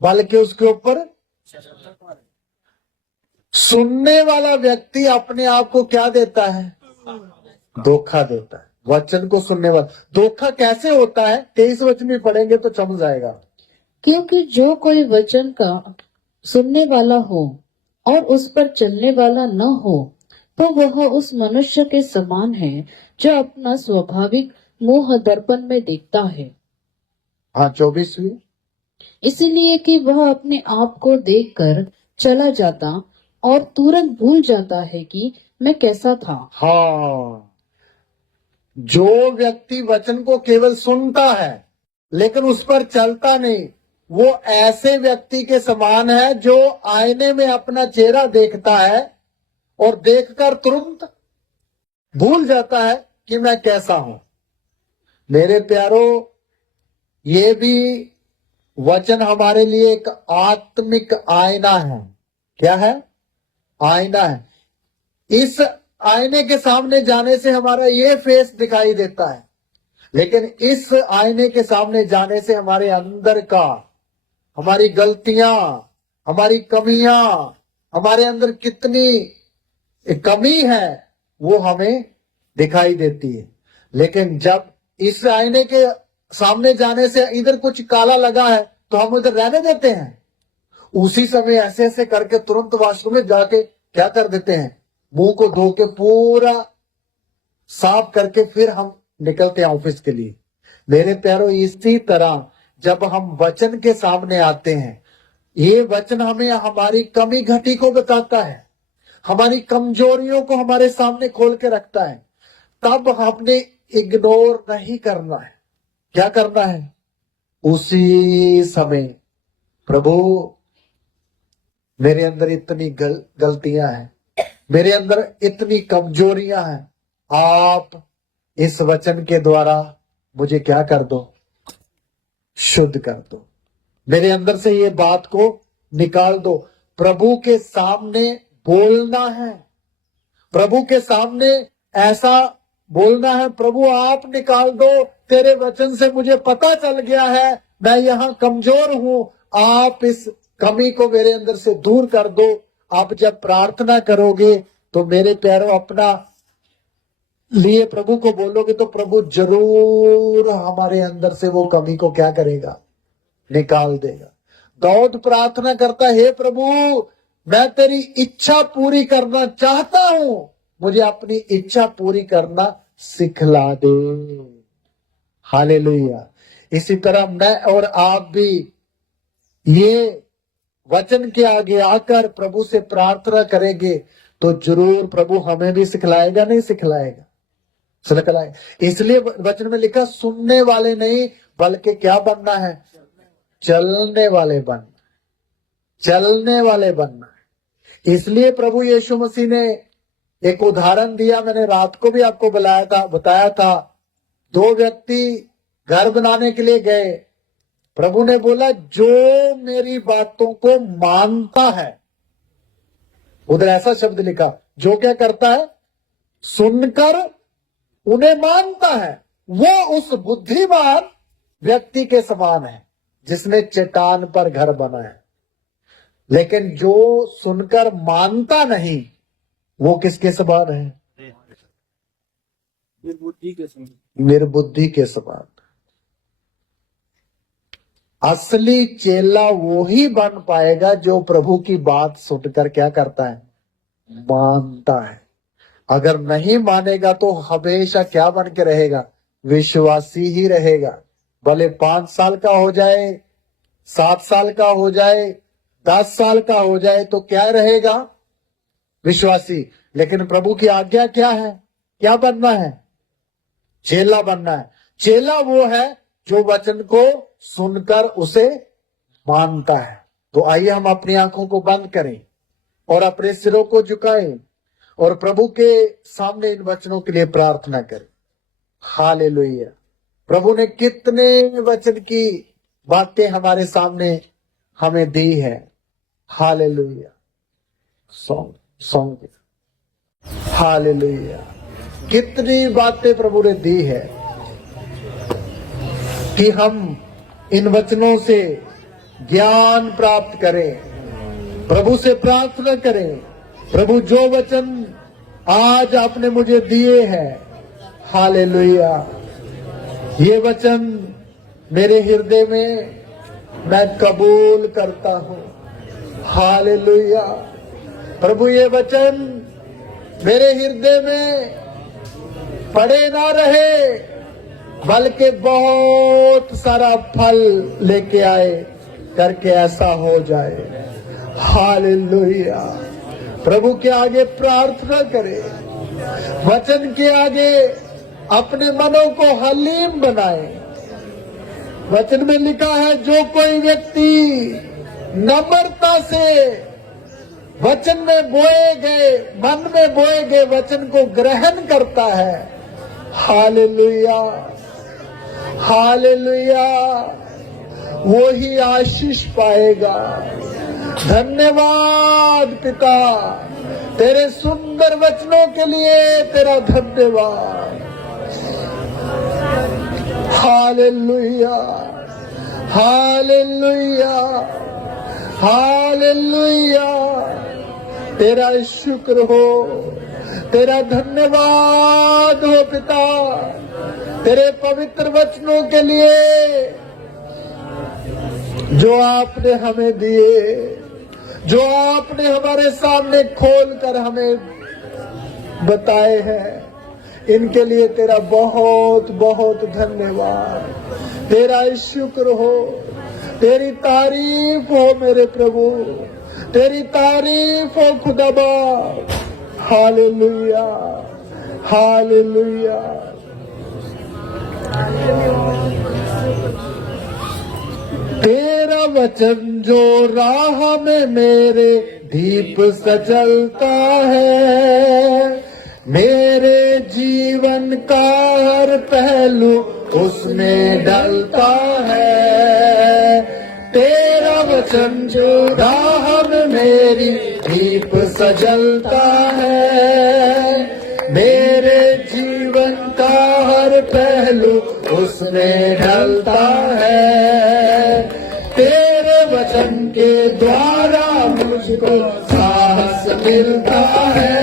बल्कि उसके ऊपर सुनने वाला व्यक्ति अपने आप को क्या देता है? धोखा देता है। वचन को सुनने वाला धोखा कैसे होता है? 23 वचन भी पढ़ेंगे तो समझ जाएगा। क्योंकि जो कोई वचन का सुनने वाला हो और उस पर चलने वाला न हो तो वह उस मनुष्य के समान है जो अपना स्वाभाविक मुंह दर्पण में देखता है। हाँ 24वीं। इसीलिए कि वह अपने आप को देखकर चला जाता और तुरंत भूल जाता है कि मैं कैसा था। हाँ, जो व्यक्ति वचन को केवल सुनता है लेकिन उस पर चलता नहीं, वो ऐसे व्यक्ति के समान है जो आईने में अपना चेहरा देखता है और देखकर तुरंत भूल जाता है कि मैं कैसा हूं। मेरे प्यारो, ये भी वचन हमारे लिए एक आत्मिक आईना है। क्या है? आईना है। इस आईने के सामने जाने से हमारा ये फेस दिखाई देता है, लेकिन इस आईने के सामने जाने से हमारे अंदर का, हमारी गलतियां, हमारी कमियां, हमारे अंदर कितनी कमी है वो हमें दिखाई देती है। लेकिन जब इस आईने के सामने जाने से इधर कुछ काला लगा है तो हम उधर रहने देते हैं। उसी समय ऐसे ऐसे करके तुरंत वॉशरूम में जाके क्या कर देते हैं? मुंह को धो के पूरा साफ करके फिर हम निकलते हैं ऑफिस के लिए। मेरे प्यारो, इसी तरह जब हम वचन के सामने आते हैं, ये वचन हमें हमारी कमी घटी को बताता है। हमारी कमजोरियों को हमारे सामने खोल के रखता है, तब हमने इग्नोर नहीं करना है। क्या करना है? उसी समय, प्रभु मेरे अंदर इतनी गलतियां हैं, मेरे अंदर इतनी कमजोरियां हैं, आप इस वचन के द्वारा मुझे क्या कर दो? शुद्ध कर दो। मेरे अंदर से ये बात को निकाल दो। प्रभु के सामने बोलना है, प्रभु के सामने ऐसा बोलना है, प्रभु आप निकाल दो, तेरे वचन से मुझे पता चल गया है मैं यहाँ कमजोर हूं, आप इस कमी को मेरे अंदर से दूर कर दो। आप जब प्रार्थना करोगे तो मेरे प्यारों अपना लिए प्रभु को बोलोगे तो प्रभु जरूर हमारे अंदर से वो कमी को क्या करेगा? निकाल देगा। दाऊद प्रार्थना करता है, हे प्रभु मैं तेरी इच्छा पूरी करना चाहता हूं, मुझे अपनी इच्छा पूरी करना सिखला दे। हालेलुया। इसी तरह मैं और आप भी ये वचन के आगे आकर प्रभु से प्रार्थना करेंगे तो जरूर प्रभु हमें भी सिखलाएगा, नहीं सिखलाएगा? सिखलाए। इसलिए वचन में लिखा सुनने वाले नहीं बल्कि क्या बनना है? चलने वाले बनना, चलने वाले बनना है। इसलिए प्रभु यीशु मसीह ने एक उदाहरण दिया, मैंने रात को भी आपको बताया था। दो व्यक्ति घर बनाने के लिए गए, प्रभु ने बोला जो मेरी बातों को मानता है, उधर ऐसा शब्द लिखा, जो क्या करता है? सुनकर उन्हें मानता है, वो उस बुद्धिमान व्यक्ति के समान है जिसने चट्टान पर घर बनाया। लेकिन जो सुनकर मानता नहीं वो किसके समान है? निर्बुद्धि के समान। असली चेला वो ही बन पाएगा जो प्रभु की बात सुनकर क्या करता है? मानता है। अगर नहीं मानेगा तो हमेशा क्या बन के रहेगा? विश्वासी ही रहेगा। भले 5 साल का हो जाए, 7 साल का हो जाए, 10 साल का हो जाए, तो क्या रहेगा? विश्वासी। लेकिन प्रभु की आज्ञा क्या है? क्या बनना है? चेला बनना है। चेला वो है जो वचन को सुनकर उसे मानता है। तो आइए हम अपनी आंखों को बंद करें और अपने सिरों को झुकाएं और प्रभु के सामने इन वचनों के लिए प्रार्थना करें। हालेलुया। प्रभु ने कितने वचन की बातें हमारे सामने हमें दी है। हालेलुया। Song hallelujah. कितनी बातें प्रभु ने दी है कि हम इन वचनों से ज्ञान प्राप्त करें, प्रभु से प्रार्थना करें। प्रभु जो वचन आज आपने मुझे दिए हैं, हालेलुया, ये वचन मेरे हृदय में मैं कबूल करता हूं। हालेलुया। प्रभु ये वचन मेरे हृदय में पड़े ना रहे बल्कि बहुत सारा फल लेके आए करके ऐसा हो जाए। हालेलुया। प्रभु के आगे प्रार्थना करें, वचन के आगे अपने मनों को हलीम बनाए। वचन में लिखा है जो कोई व्यक्ति नम्रता से वचन में बोए गए, मन में बोए गए वचन को ग्रहण करता है, हालेलुया हालेलुया, वो ही आशीष पाएगा। धन्यवाद पिता तेरे सुंदर वचनों के लिए, तेरा धन्यवाद। हालेलुया हालेलुया हालेलुया। तेरा शुक्र हो, तेरा धन्यवाद हो पिता, तेरे पवित्र वचनों के लिए जो आपने हमें दिए, जो आपने हमारे सामने खोल कर हमें बताए हैं। इनके लिए तेरा बहुत बहुत धन्यवाद। तेरा शुक्र हो, तेरी तारीफ हो मेरे प्रभु, तेरी तारीफ हो खुदाबा। हालेलुया, हालेलुया। तेरा वचन जो राह में मेरे दीप सजलता है, मेरे जीवन का हर पहलू उसमें ढलता है। तेरा वचन जो राह में मेरी दीप सजलता है, मेरे जीवन का हर पहलू उसमें ढलता है। तेरे वचन के द्वारा मुझको साहस मिलता है,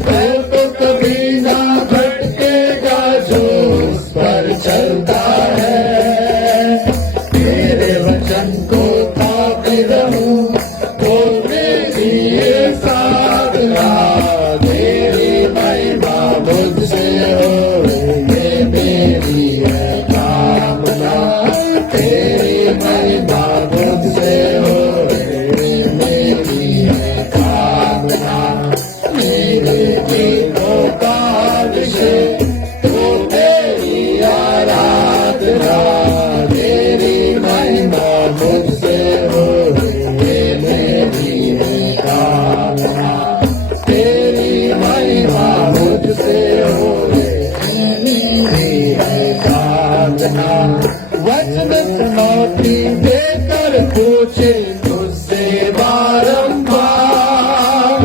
मैं तो कभी ना भटकेगा जो उस पर चलता है। तेरे वचन को ताकि रहूं तो मेरी ये साधना, तेरी महिमा मुझसे हो ये मेरी है कामना। तेरी महिमा मुझसे हो ये मेरी है कामना। मेरे गीतों का विषय तो तेरी आराधना, तेरी महिमा मुझसे हो ये मेरी है कामना। तेरी महिमा मुझसे हो ये मेरी है कामना। वचन चुनौती देकर पूछे तुझसे बारंबार,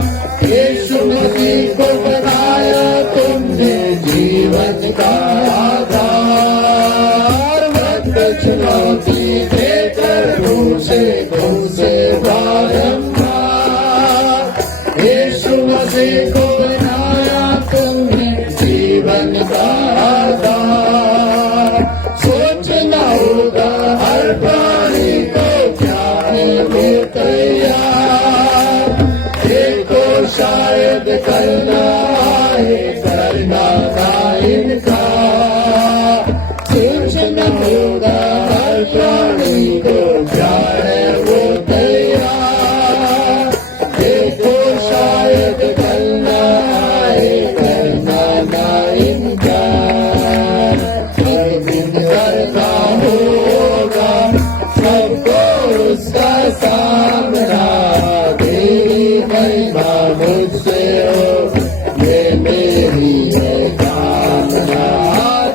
यीशु मसीह को बनाया तुमने जीवन का आधार। वचन चुनौती देकर पूछे तुझसे बारंबार, यीशु मसीह को बनाया तुमने जीवन का आधार। सोचना होगा हर प्राणी को क्या है वो तैयार, देखो शायद करना है करना ना इनकार। सोचना होगा हर प्राणी को क्या है वो तैयार, देखो शायद करना है करना ना इनकार। हर दिन करना होगा सबको उसका सामना, तेरी महिमा मुझसे हो ये मेरी है कामना।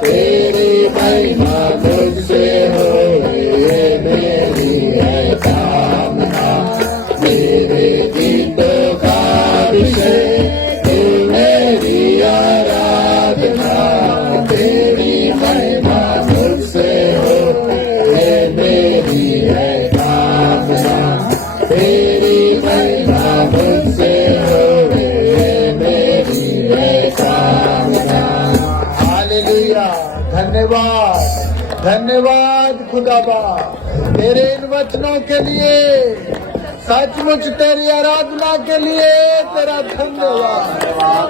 तेरी महिमा मुझसे हो ये मेरी है कामना। मेरे गीतों का विषय तू मेरी आराधना, तेरी महिमा मुझसे हो ये मेरी है कामना। तेरी महिमा मुझसे हो ये मेरी है कामना। हालेलुया, धन्यवाद, धन्यवाद खुदाबा तेरे इन वचनों के लिए, सचमुच तेरी आराधना के लिए तेरा धन्यवाद।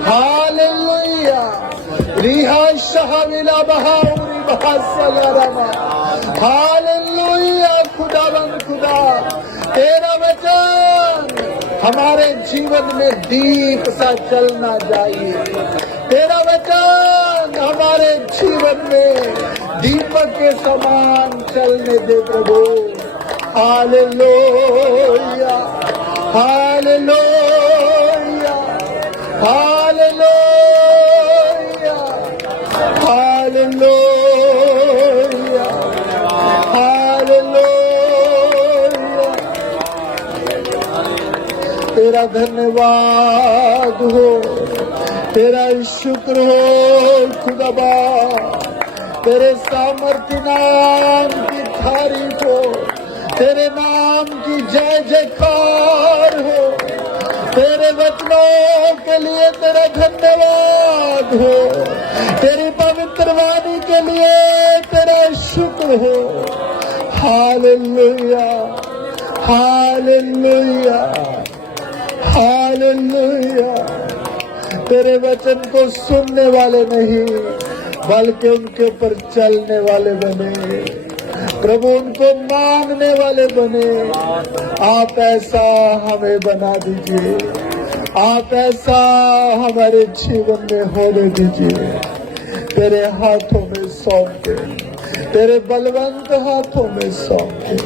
हालेलुया, रिहा शहविला बहाउरी बहासगरमा। हालेलुया, खुदावन खुदा तेरा वचन हमारे जीवन में दीप सा चलना चाहिए। तेरा वचन हमारे जीवन में दीपक के समान चलने दे प्रभु। हालेलुया, हालेलुया, हालेलुया, हालेलुया, हालेलुया। तेरा धन्यवाद हो, तेरा शुक्र हो खुदाबा, तेरे सामर्थ्य नाम की तारीफ हो, तेरे नाम की जय जयकार हो। तेरे वचनों के लिए तेरा धन्यवाद हो, तेरी पवित्र वाणी के लिए तेरा शुक्र हो। हालेलुया, हालेलुया, हालेलुया। तेरे वचन को सुनने वाले नहीं बल्कि उनके ऊपर चलने वाले बने। प्रभु उनको मांगने वाले बने। आप ऐसा हमें बना दीजिए, आप ऐसा हमारे जीवन में होने दीजिए। तेरे हाथों में सौंप दे, तेरे बलवंत हाथों में सौंप दे।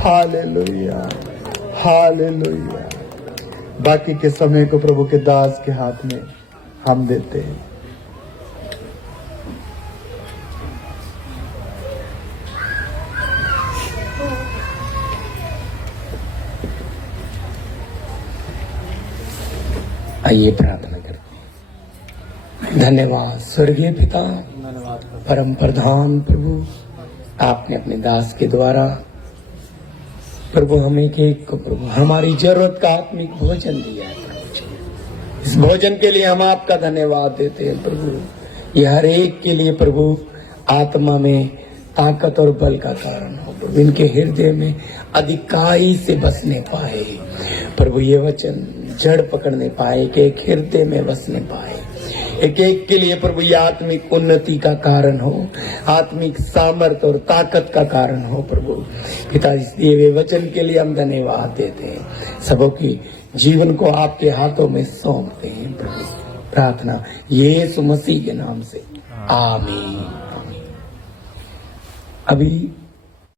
Hallelujah, hallelujah. बाकी के समय को प्रभु के दास के हाथ में हम देते हैं। आइए प्रार्थना करते हैं। धन्यवाद स्वर्गीय पिता, परम प्रधान प्रभु, आपने अपने दास के द्वारा प्रभु हमें एक प्रभु हमारी जरूरत का आत्मिक भोजन दिया है प्रभु जी। इस भोजन के लिए हम आपका धन्यवाद देते हैं प्रभु। ये हर एक के लिए प्रभु आत्मा में ताकत और बल का कारण हो प्रभु। इनके हृदय में अधिकाई से बसने पाए प्रभु, ये वचन जड़ पकड़ने पाए, कि एक हृदय में बसने पाए, एक एक के लिए प्रभु ये आत्मिक उन्नति का कारण हो, आत्मिक सामर्थ्य और ताकत का कारण हो प्रभु। पिता इस दिए हुए वचन के लिए हम धन्यवाद देते हैं। सबों की जीवन को आपके हाथों में सौंपते हैं प्रभु। प्रार्थना यीशु मसीह के नाम से, आमीन। अभी